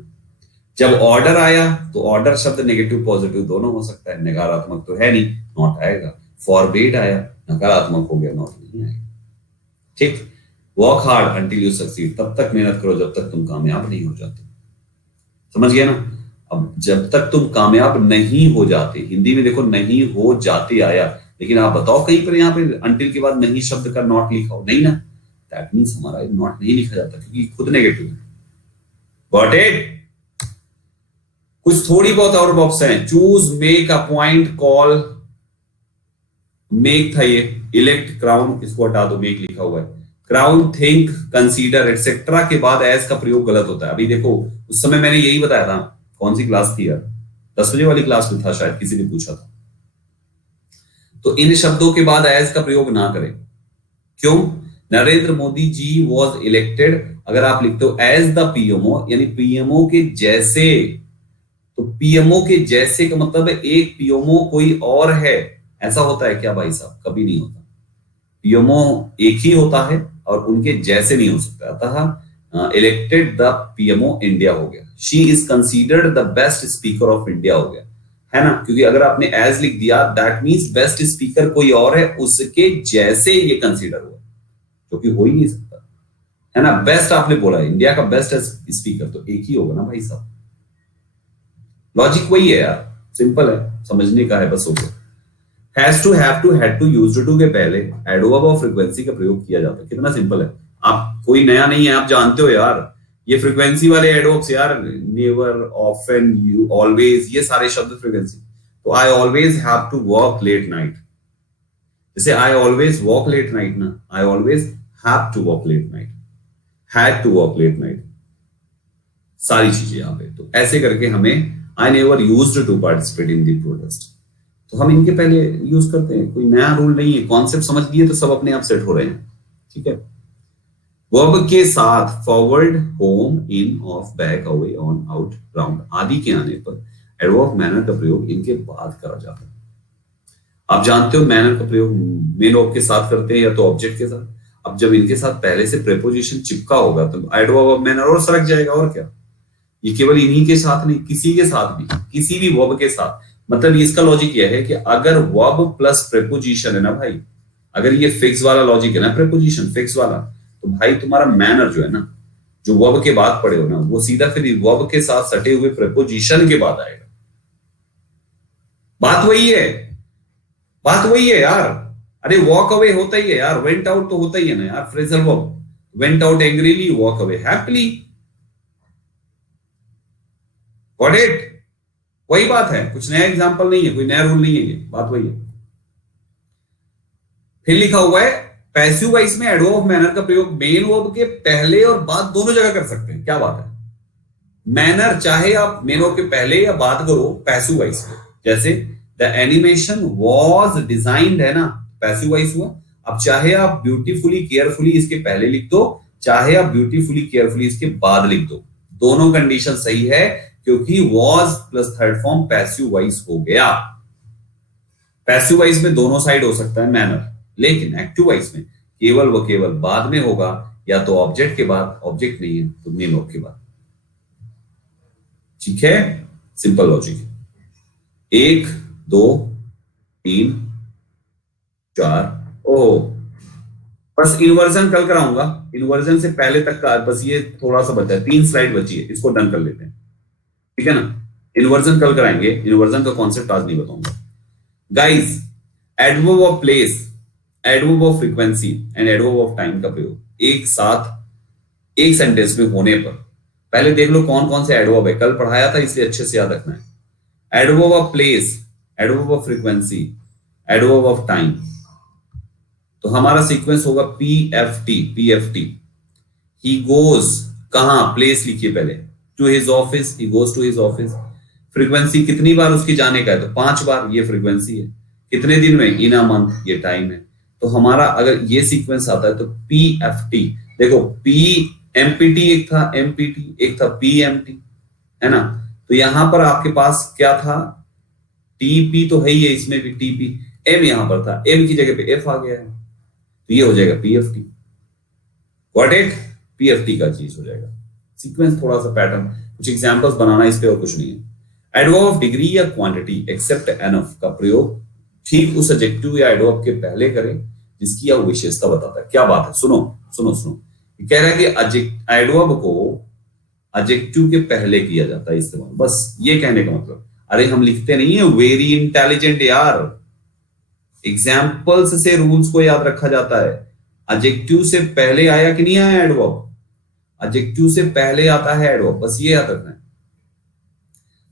जब ऑर्डर आया तो ऑर्डर शब्द नेगेटिव पॉजिटिव दोनों हो सकता है, नकारात्मक तो है नहीं, नॉट आएगा। फॉरबेड आया, नकारात्मक हो गया, नॉट नहीं आएगा। ठीक। Work hard until you succeed, तब तक मेहनत करो जब तक तुम कामयाब नहीं हो जाते। समझ गया ना। अब जब तक तुम कामयाब नहीं हो जाते, हिंदी में देखो नहीं हो जाते आया, लेकिन आप बताओ कहीं पर यहाँ पे अंटिल के बाद नहीं शब्द का नॉट लिखा हो, नहीं ना, दैट मीन्स हमारा नॉट नहीं लिखा जाता क्योंकि खुद नेगेटिव है। Got it. कुछ थोड़ी बहुत और वर्ब्स हैं। Choose, make, appoint, call, make था ये, इलेक्ट, क्राउन, इसको हटा दो, मेक लिखा हुआ है। क्राउन, थिंक, कंसीडर एटसेट्रा के बाद एज का प्रयोग गलत होता है। अभी देखो उस समय मैंने यही बताया था, कौन सी क्लास थी यार, 10 बजे वाली क्लास में था शायद, किसी ने पूछा था। तो इन शब्दों के बाद एज का प्रयोग ना करें। क्यों? नरेंद्र मोदी जी वॉज इलेक्टेड, अगर आप लिखते हो एज द पीएमओ यानी पीएमओ के जैसे, तो पीएमओ के जैसे का मतलब है एक पीएमओ कोई और है। ऐसा होता है क्या भाई साहब? कभी नहीं होता। पीएमओ एक ही होता है और उनके जैसे नहीं हो सकता। अतः इलेक्टेड द पीएमओ इंडिया हो गया। She is considered the best speaker of India हो गया, है ना, क्योंकि अगर आपने एज लिख दिया दैट मींस बेस्ट स्पीकर कोई और है, उसके जैसे ये कंसीडर हुआ, जो कि हो ही नहीं सकता, है ना। बेस्ट आपने बोला इंडिया का बेस्ट स्पीकर, तो एक ही होगा ना भाई साहब। लॉजिक वही है यार, सिंपल है, समझने का है बस, हो गया। Has to, have to, had to, used to के पहले एडवर्ब ऑफ फ्रीक्वेंसी का प्रयोग किया जाता है। कितना सिंपल है, आप कोई नया नहीं है, आप जानते हो यार। ये फ्रीक्वेंसी वाले एडवर्ब्स यार, नेवर, ऑफन, यू, ऑलवेज, ये सारे शब्द फ्रीक्वेंसी। तो I always have to walk late night, जैसे I always walk late night ना, I always have to walk late night, had to walk late night, सारी चीजें यहां पे। तो ऐसे करके हमें I never used to participate in the protest, तो हम इनके पहले यूज करते हैं। कोई नया रूल नहीं है, कॉन्सेप्ट समझ लिए तो सब अपने आप सेट हो रहे हैं। ठीक है। वर्ब के साथ forward, home, in, of, back, away, on, out, round आदि के आने पर एडवर्ब मैनर का प्रयोग इनके बाद करा जाता है। आप जानते हो मैनर का प्रयोग मेन वर्ब के साथ करते हैं या तो ऑब्जेक्ट के साथ। अब जब इनके साथ पहले से प्रेपोजिशन चिपका होगा तो एडवर्ब ऑफ मैनर और सरक जाएगा, और क्या। ये केवल इन्हीं के साथ नहीं, किसी के साथ भी, किसी भी वर्ब के साथ। मतलब इसका लॉजिक यह है कि अगर वर्ब प्लस प्रेपोजिशन है ना भाई, अगर ये फिक्स वाला लॉजिक है ना, प्रेपोजिशन फिक्स वाला, तो भाई तुम्हारा मैनर जो है ना, जो वर्ब के बाद पड़े हो ना, वो सीधा फिर वर्ब के साथ सटे हुए प्रेपोजिशन के बाद आएगा। बात वही है, बात वही है यार। अरे वॉक अवे होता ही है यार, वेंट आउट तो होता ही है ना यार, phrasal verb, went out angrily, walk away happily. Got it. वही बात है, कुछ नया एग्जांपल नहीं है, कोई नया रूल नहीं है, ये बात वही है। फिर लिखा हुआ है पैसिव वॉइस में एडवर्ब ऑफ मैनर का प्रयोग मेन वर्ब के पहले और बाद दोनों जगह कर सकते हैं। क्या बात है। मैनर चाहे आप मेन वर्ब के पहले या बाद करो पैसिव वॉइस में, जैसे द एनिमेशन वॉज डिजाइंड है ना, पैसिव वॉइस हुआ। अब चाहे आप ब्यूटीफुली केयरफुली इसके पहले लिख दो, चाहे आप ब्यूटीफुली केयरफुली इसके बाद लिख दो, दोनों कंडीशन सही है, क्योंकि was plus third form passive voice हो गया। पैसिव वॉइस में दोनों साइड हो सकता है मैनर, लेकिन एक्टिव वॉइस में केवल व केवल बाद में होगा, या तो ऑब्जेक्ट के बाद, ऑब्जेक्ट नहीं है तो मेन वर्ब के बाद। ठीक है, सिंपल लॉजिक है। 1 2 3 4, ओ बस इन्वर्जन कल कराऊंगा, इन्वर्जन से पहले तक का बस ये थोड़ा सा बचा है, 3 स्लाइड बची है, इसको डन कर लेते हैं। ठीक है ना, इन्वर्जन कल कराएंगे, इन्वर्जन का कॉन्सेप्ट आज नहीं बताऊंगा। Guys, adverb of place, adverb of frequency and adverb of time का प्रयोग एक साथ एक सेंटेंस में होने पर पहले देख लो कौन कौन से एडवर्ब है, कल पढ़ाया था इसलिए अच्छे से याद रखना है। Adverb of place, adverb of frequency, adverb of time. तो हमारा सीक्वेंस होगा P F T. He goes, कहां, प्लेस लिखिए पहले, to his office, he goes to his office. Frequency कितनी बार उसकी जाने का है, तो 5 बार, ये फ्रीक्वेंसी है। कितने दिन में, इन अ मंथ, ये टाइम है। तो हमारा अगर ये सीक्वेंस आता है तो पी एफ टी, देखो पी एमपीटी एक था, एमपीटी एक था, पी एमटी, है ना। तो यहां पर आपके पास क्या था, टीपी तो है ही है, इसमें भी टीपी, एम यहां पर था, एम की जगह पे एफ आ गया है, तो ये हो जाएगा पीएफटी। गॉट इट, पीएफटी का चीज हो जाएगा। सीक्वेंस थोड़ा सा पैटर्न, कुछ एग्जांपल्स बनाना इस पे और कुछ नहीं है। एडवर्ब ऑफ डिग्री या क्वांटिटी एक्सेप्ट एनफ का प्रयोग ठीक उस एडजेक्टिव या एडवर्ब के पहले करें जिसकी यह विशेषता बताता है। क्या बात है, सुनो सुनो सुनो, कह रहा है कि एडवर्ब को एडजेक्टिव के पहले किया जाता है इस्तेमाल, बस ये कहने का मतलब। अरे हम लिखते नहीं है वेरी इंटेलिजेंट यार, एग्जाम्पल्स से रूल्स को याद रखा जाता है। एडजेक्टिव से पहले आया कि नहीं आया एडवर्ब, एडजेक्टिव से पहले आता है एडवर्ब, बस ये याद रखना है।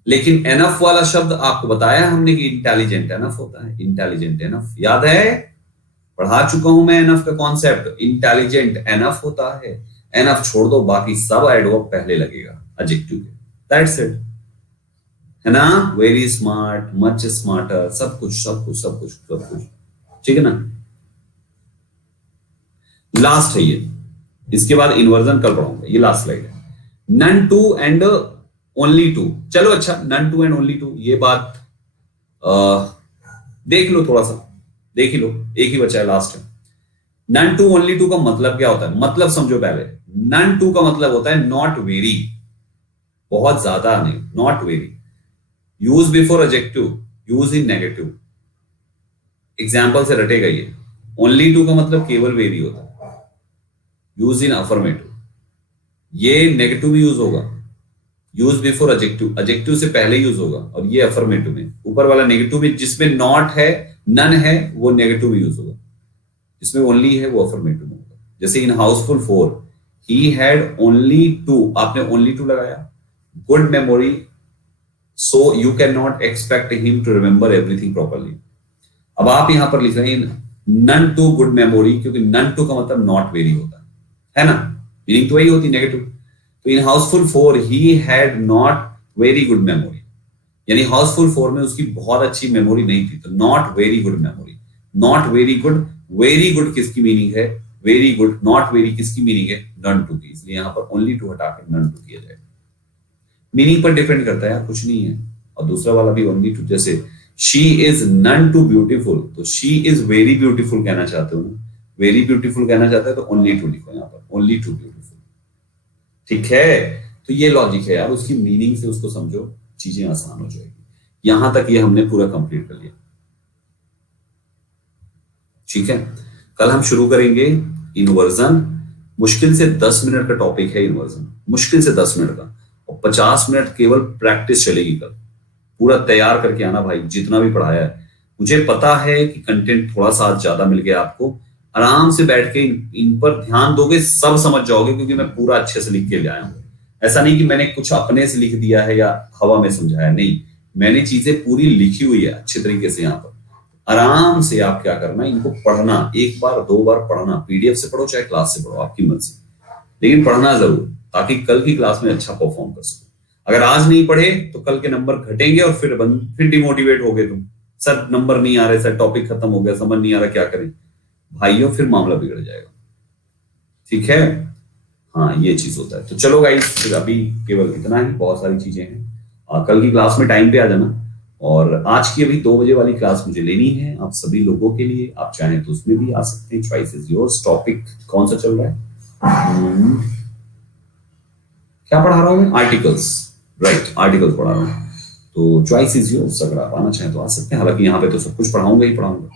लेकिन एनफ वाला शब्द आपको बताया हमने कि इंटेलिजेंट एनफ होता है, इंटेलिजेंट एनफ, याद है, पढ़ा चुका हूं मैं एनफ का कॉन्सेप्ट, इंटेलिजेंट एनफ होता है। एनफ छोड़ दो, बाकी सब एडवर्ब पहले लगेगा एडजेक्टिव के, दैट्स इट, है ना। वेरी स्मार्ट, मच स्मार्टर, सब कुछ सब कुछ सब कुछ सब कुछ, ठीक है ना। लास्ट है ये, इसके बाद इन्वर्जन कल पढ़ाऊंगा, ये लास्ट स्लाइड है। None too and only too, चलो अच्छा, none too and only too, ये बात देख लो, थोड़ा सा देख ही लो, एक ही बचा है, लास्ट है। नन टू ओनली टू का मतलब क्या होता है, मतलब समझो पहले। नन टू का मतलब होता है नॉट वेरी, बहुत ज्यादा नहीं, not very. Use before adjective, use in negative, example से रटेगा ये। ओनली टू का मतलब केवल वेरी होता है, यूज इन अफर्मेटिव, ये नेगेटिव यूज होगा। यूज बिफोर एडजेक्टिव, एडजेक्टिव से पहले यूज होगा, और ये अफर्मेटिव में, ऊपर वाला नेगेटिव में, जिसमें नॉट है, नन है, वो नेगेटिव यूज होगा, जिसमें ओनली है वो अफर्मेटिव में होगा। जैसे इन हाउसफुल 4 ही हैड ओनली 2, आपने ओनली 2 लगाया, good memory, so you cannot expect him to remember everything properly। अब आप यहां पर लिख रहे हैं none to good memory, क्योंकि none to का मतलब not very होता है ना, मीनिंग तो वही होती नेगेटिव। तो इन Housefull 4 he had not very good memory, यानी हाउसफुल 4 में उसकी बहुत अच्छी मेमोरी नहीं थी, तो not very good memory, not very good, very good किसकी मीनिंग है, very good, not very किसकी मीनिंग है, none to की, इसलिए यहां पर only to हटा के none to किया जाएगा। मीनिंग पर डिपेंड करता है यार, कुछ नहीं है। और दूसरा वाला भी ओनली टू, जैसे she is none too beautiful, तो शी इज वेरी ब्यूटीफुल कहना चाहते हो ना, वेरी ब्यूटीफुल कहना चाहते हैं तो ओनली टू लिखो यहाँ पर, ओनली टू ब्यूटीफुल, ठीक है। तो ये लॉजिक है यार, उसकी मीनिंग से उसको समझो, चीजें आसान हो जाएगी। यहां तक ये हमने पूरा कंप्लीट कर लिया, ठीक है। कल हम शुरू करेंगे इन्वर्जन, मुश्किल से 10 मिनट का टॉपिक है इन्वर्जन, मुश्किल से 10 मिनट का, 50 मिनट केवल प्रैक्टिस चलेगी कल। पूरा तैयार करके आना भाई, जितना भी पढ़ाया है। मुझे पता है कि कंटेंट थोड़ा सा ज्यादा मिल गया आपको, आराम से बैठ के इन पर ध्यान दोगे, सब समझ जाओगे, क्योंकि मैं पूरा अच्छे से लिख के ले आया हूं। ऐसा नहीं कि मैंने कुछ अपने से लिख दिया है या हवा में समझाया, नहीं, मैंने चीजें पूरी लिखी हुई है अच्छे तरीके से। यहाँ पर आराम से आप क्या करना, इनको पढ़ना, 1 बार 2 बार पढ़ना, पीडीएफ से पढ़ो चाहे क्लास से पढ़ो, आपकी मर्जी, लेकिन पढ़ना जरूर, ताकि कल की क्लास में अच्छा परफॉर्म कर सको। अगर आज नहीं पढ़े तो कल के नंबर घटेंगे और फिर डिमोटिवेट हो गए तुम, सर नंबर नहीं आ रहे, सर टॉपिक खत्म हो गया, समझ नहीं आ रहा, क्या करें भाइयों, फिर मामला बिगड़ जाएगा, ठीक है। हाँ, ये चीज होता है। तो चलो गाइस, फिर अभी केवल इतना ही, बहुत सारी चीजें हैं। कल की क्लास में टाइम पे आ जाना, और आज की अभी 2 बजे वाली क्लास मुझे लेनी है आप सभी लोगों के लिए, आप चाहें तो उसमें भी आ सकते हैं, चॉइस इज योर्स। टॉपिक कौन सा चल रहा है, क्या पढ़ा रहा हूं, आर्टिकल्स, राइट, आर्टिकल्स पढ़ा रहा हूं, तो चॉइस इज योर्स, अगर आप आना चाहें तो आ सकते हैं। हालांकि यहाँ पे तो सब कुछ पढ़ाऊंगा ही पढ़ाऊंगा,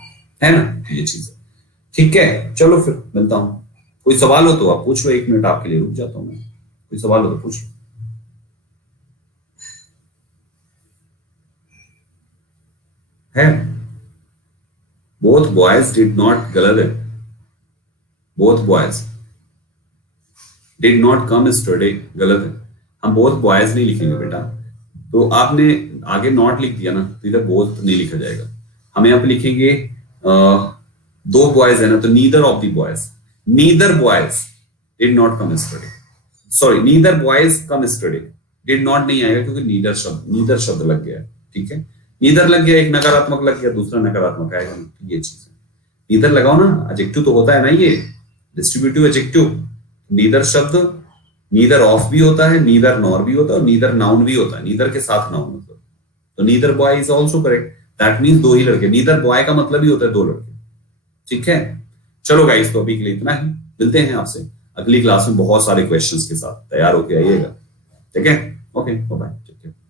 है ना, ये चीज है, ठीक है। चलो फिर मिलता हूं, कोई सवाल हो तो आप पूछ लो, 1 मिनट आपके लिए रुक जाता हूं मैं, कोई सवाल हो तो पूछ लो। है बोथ बॉयज डिड नॉट, गलत है, both boys did not come yesterday, गलत है, हम बोथ बॉयज नहीं लिखेंगे बेटा, तो आपने आगे नॉट लिख दिया ना, तो इधर बोथ नहीं लिखा जाएगा, हम यहाँ पे लिखेंगे दो बॉयज है ना, तो neither of the boys, neither boys did not come yesterday, sorry neither boys come yesterday, did not नहीं आएगा क्योंकि नीदर शब्द लग गया है, ठीक है। नीदर लग गया, एक नकारात्मक लग गया, दूसरा नकारात्मक आएगा, ये चीज है। नीदर लगाओ ना, एडजेक्टिव तो होता है ना, ये डिस्ट्रीब्यूटिव एडजेक्टिव। नीदर शब्द नीदर ऑफ भी होता है, नीदर नॉर भी होता है, और नीदर नाउन भी होता है, नीदर के साथ नाउन मतलब। तो neither boy is also correct, that means दो ही लड़के। नीदर बॉय का मतलब ही होता है दो लड़के, ठीक है। चलो गाइस, तो अभी के लिए इतना ही, मिलते हैं आपसे अगली क्लास में बहुत सारे क्वेश्चंस के साथ, तैयार होके आइएगा, ठीक है। Okay, bye bye.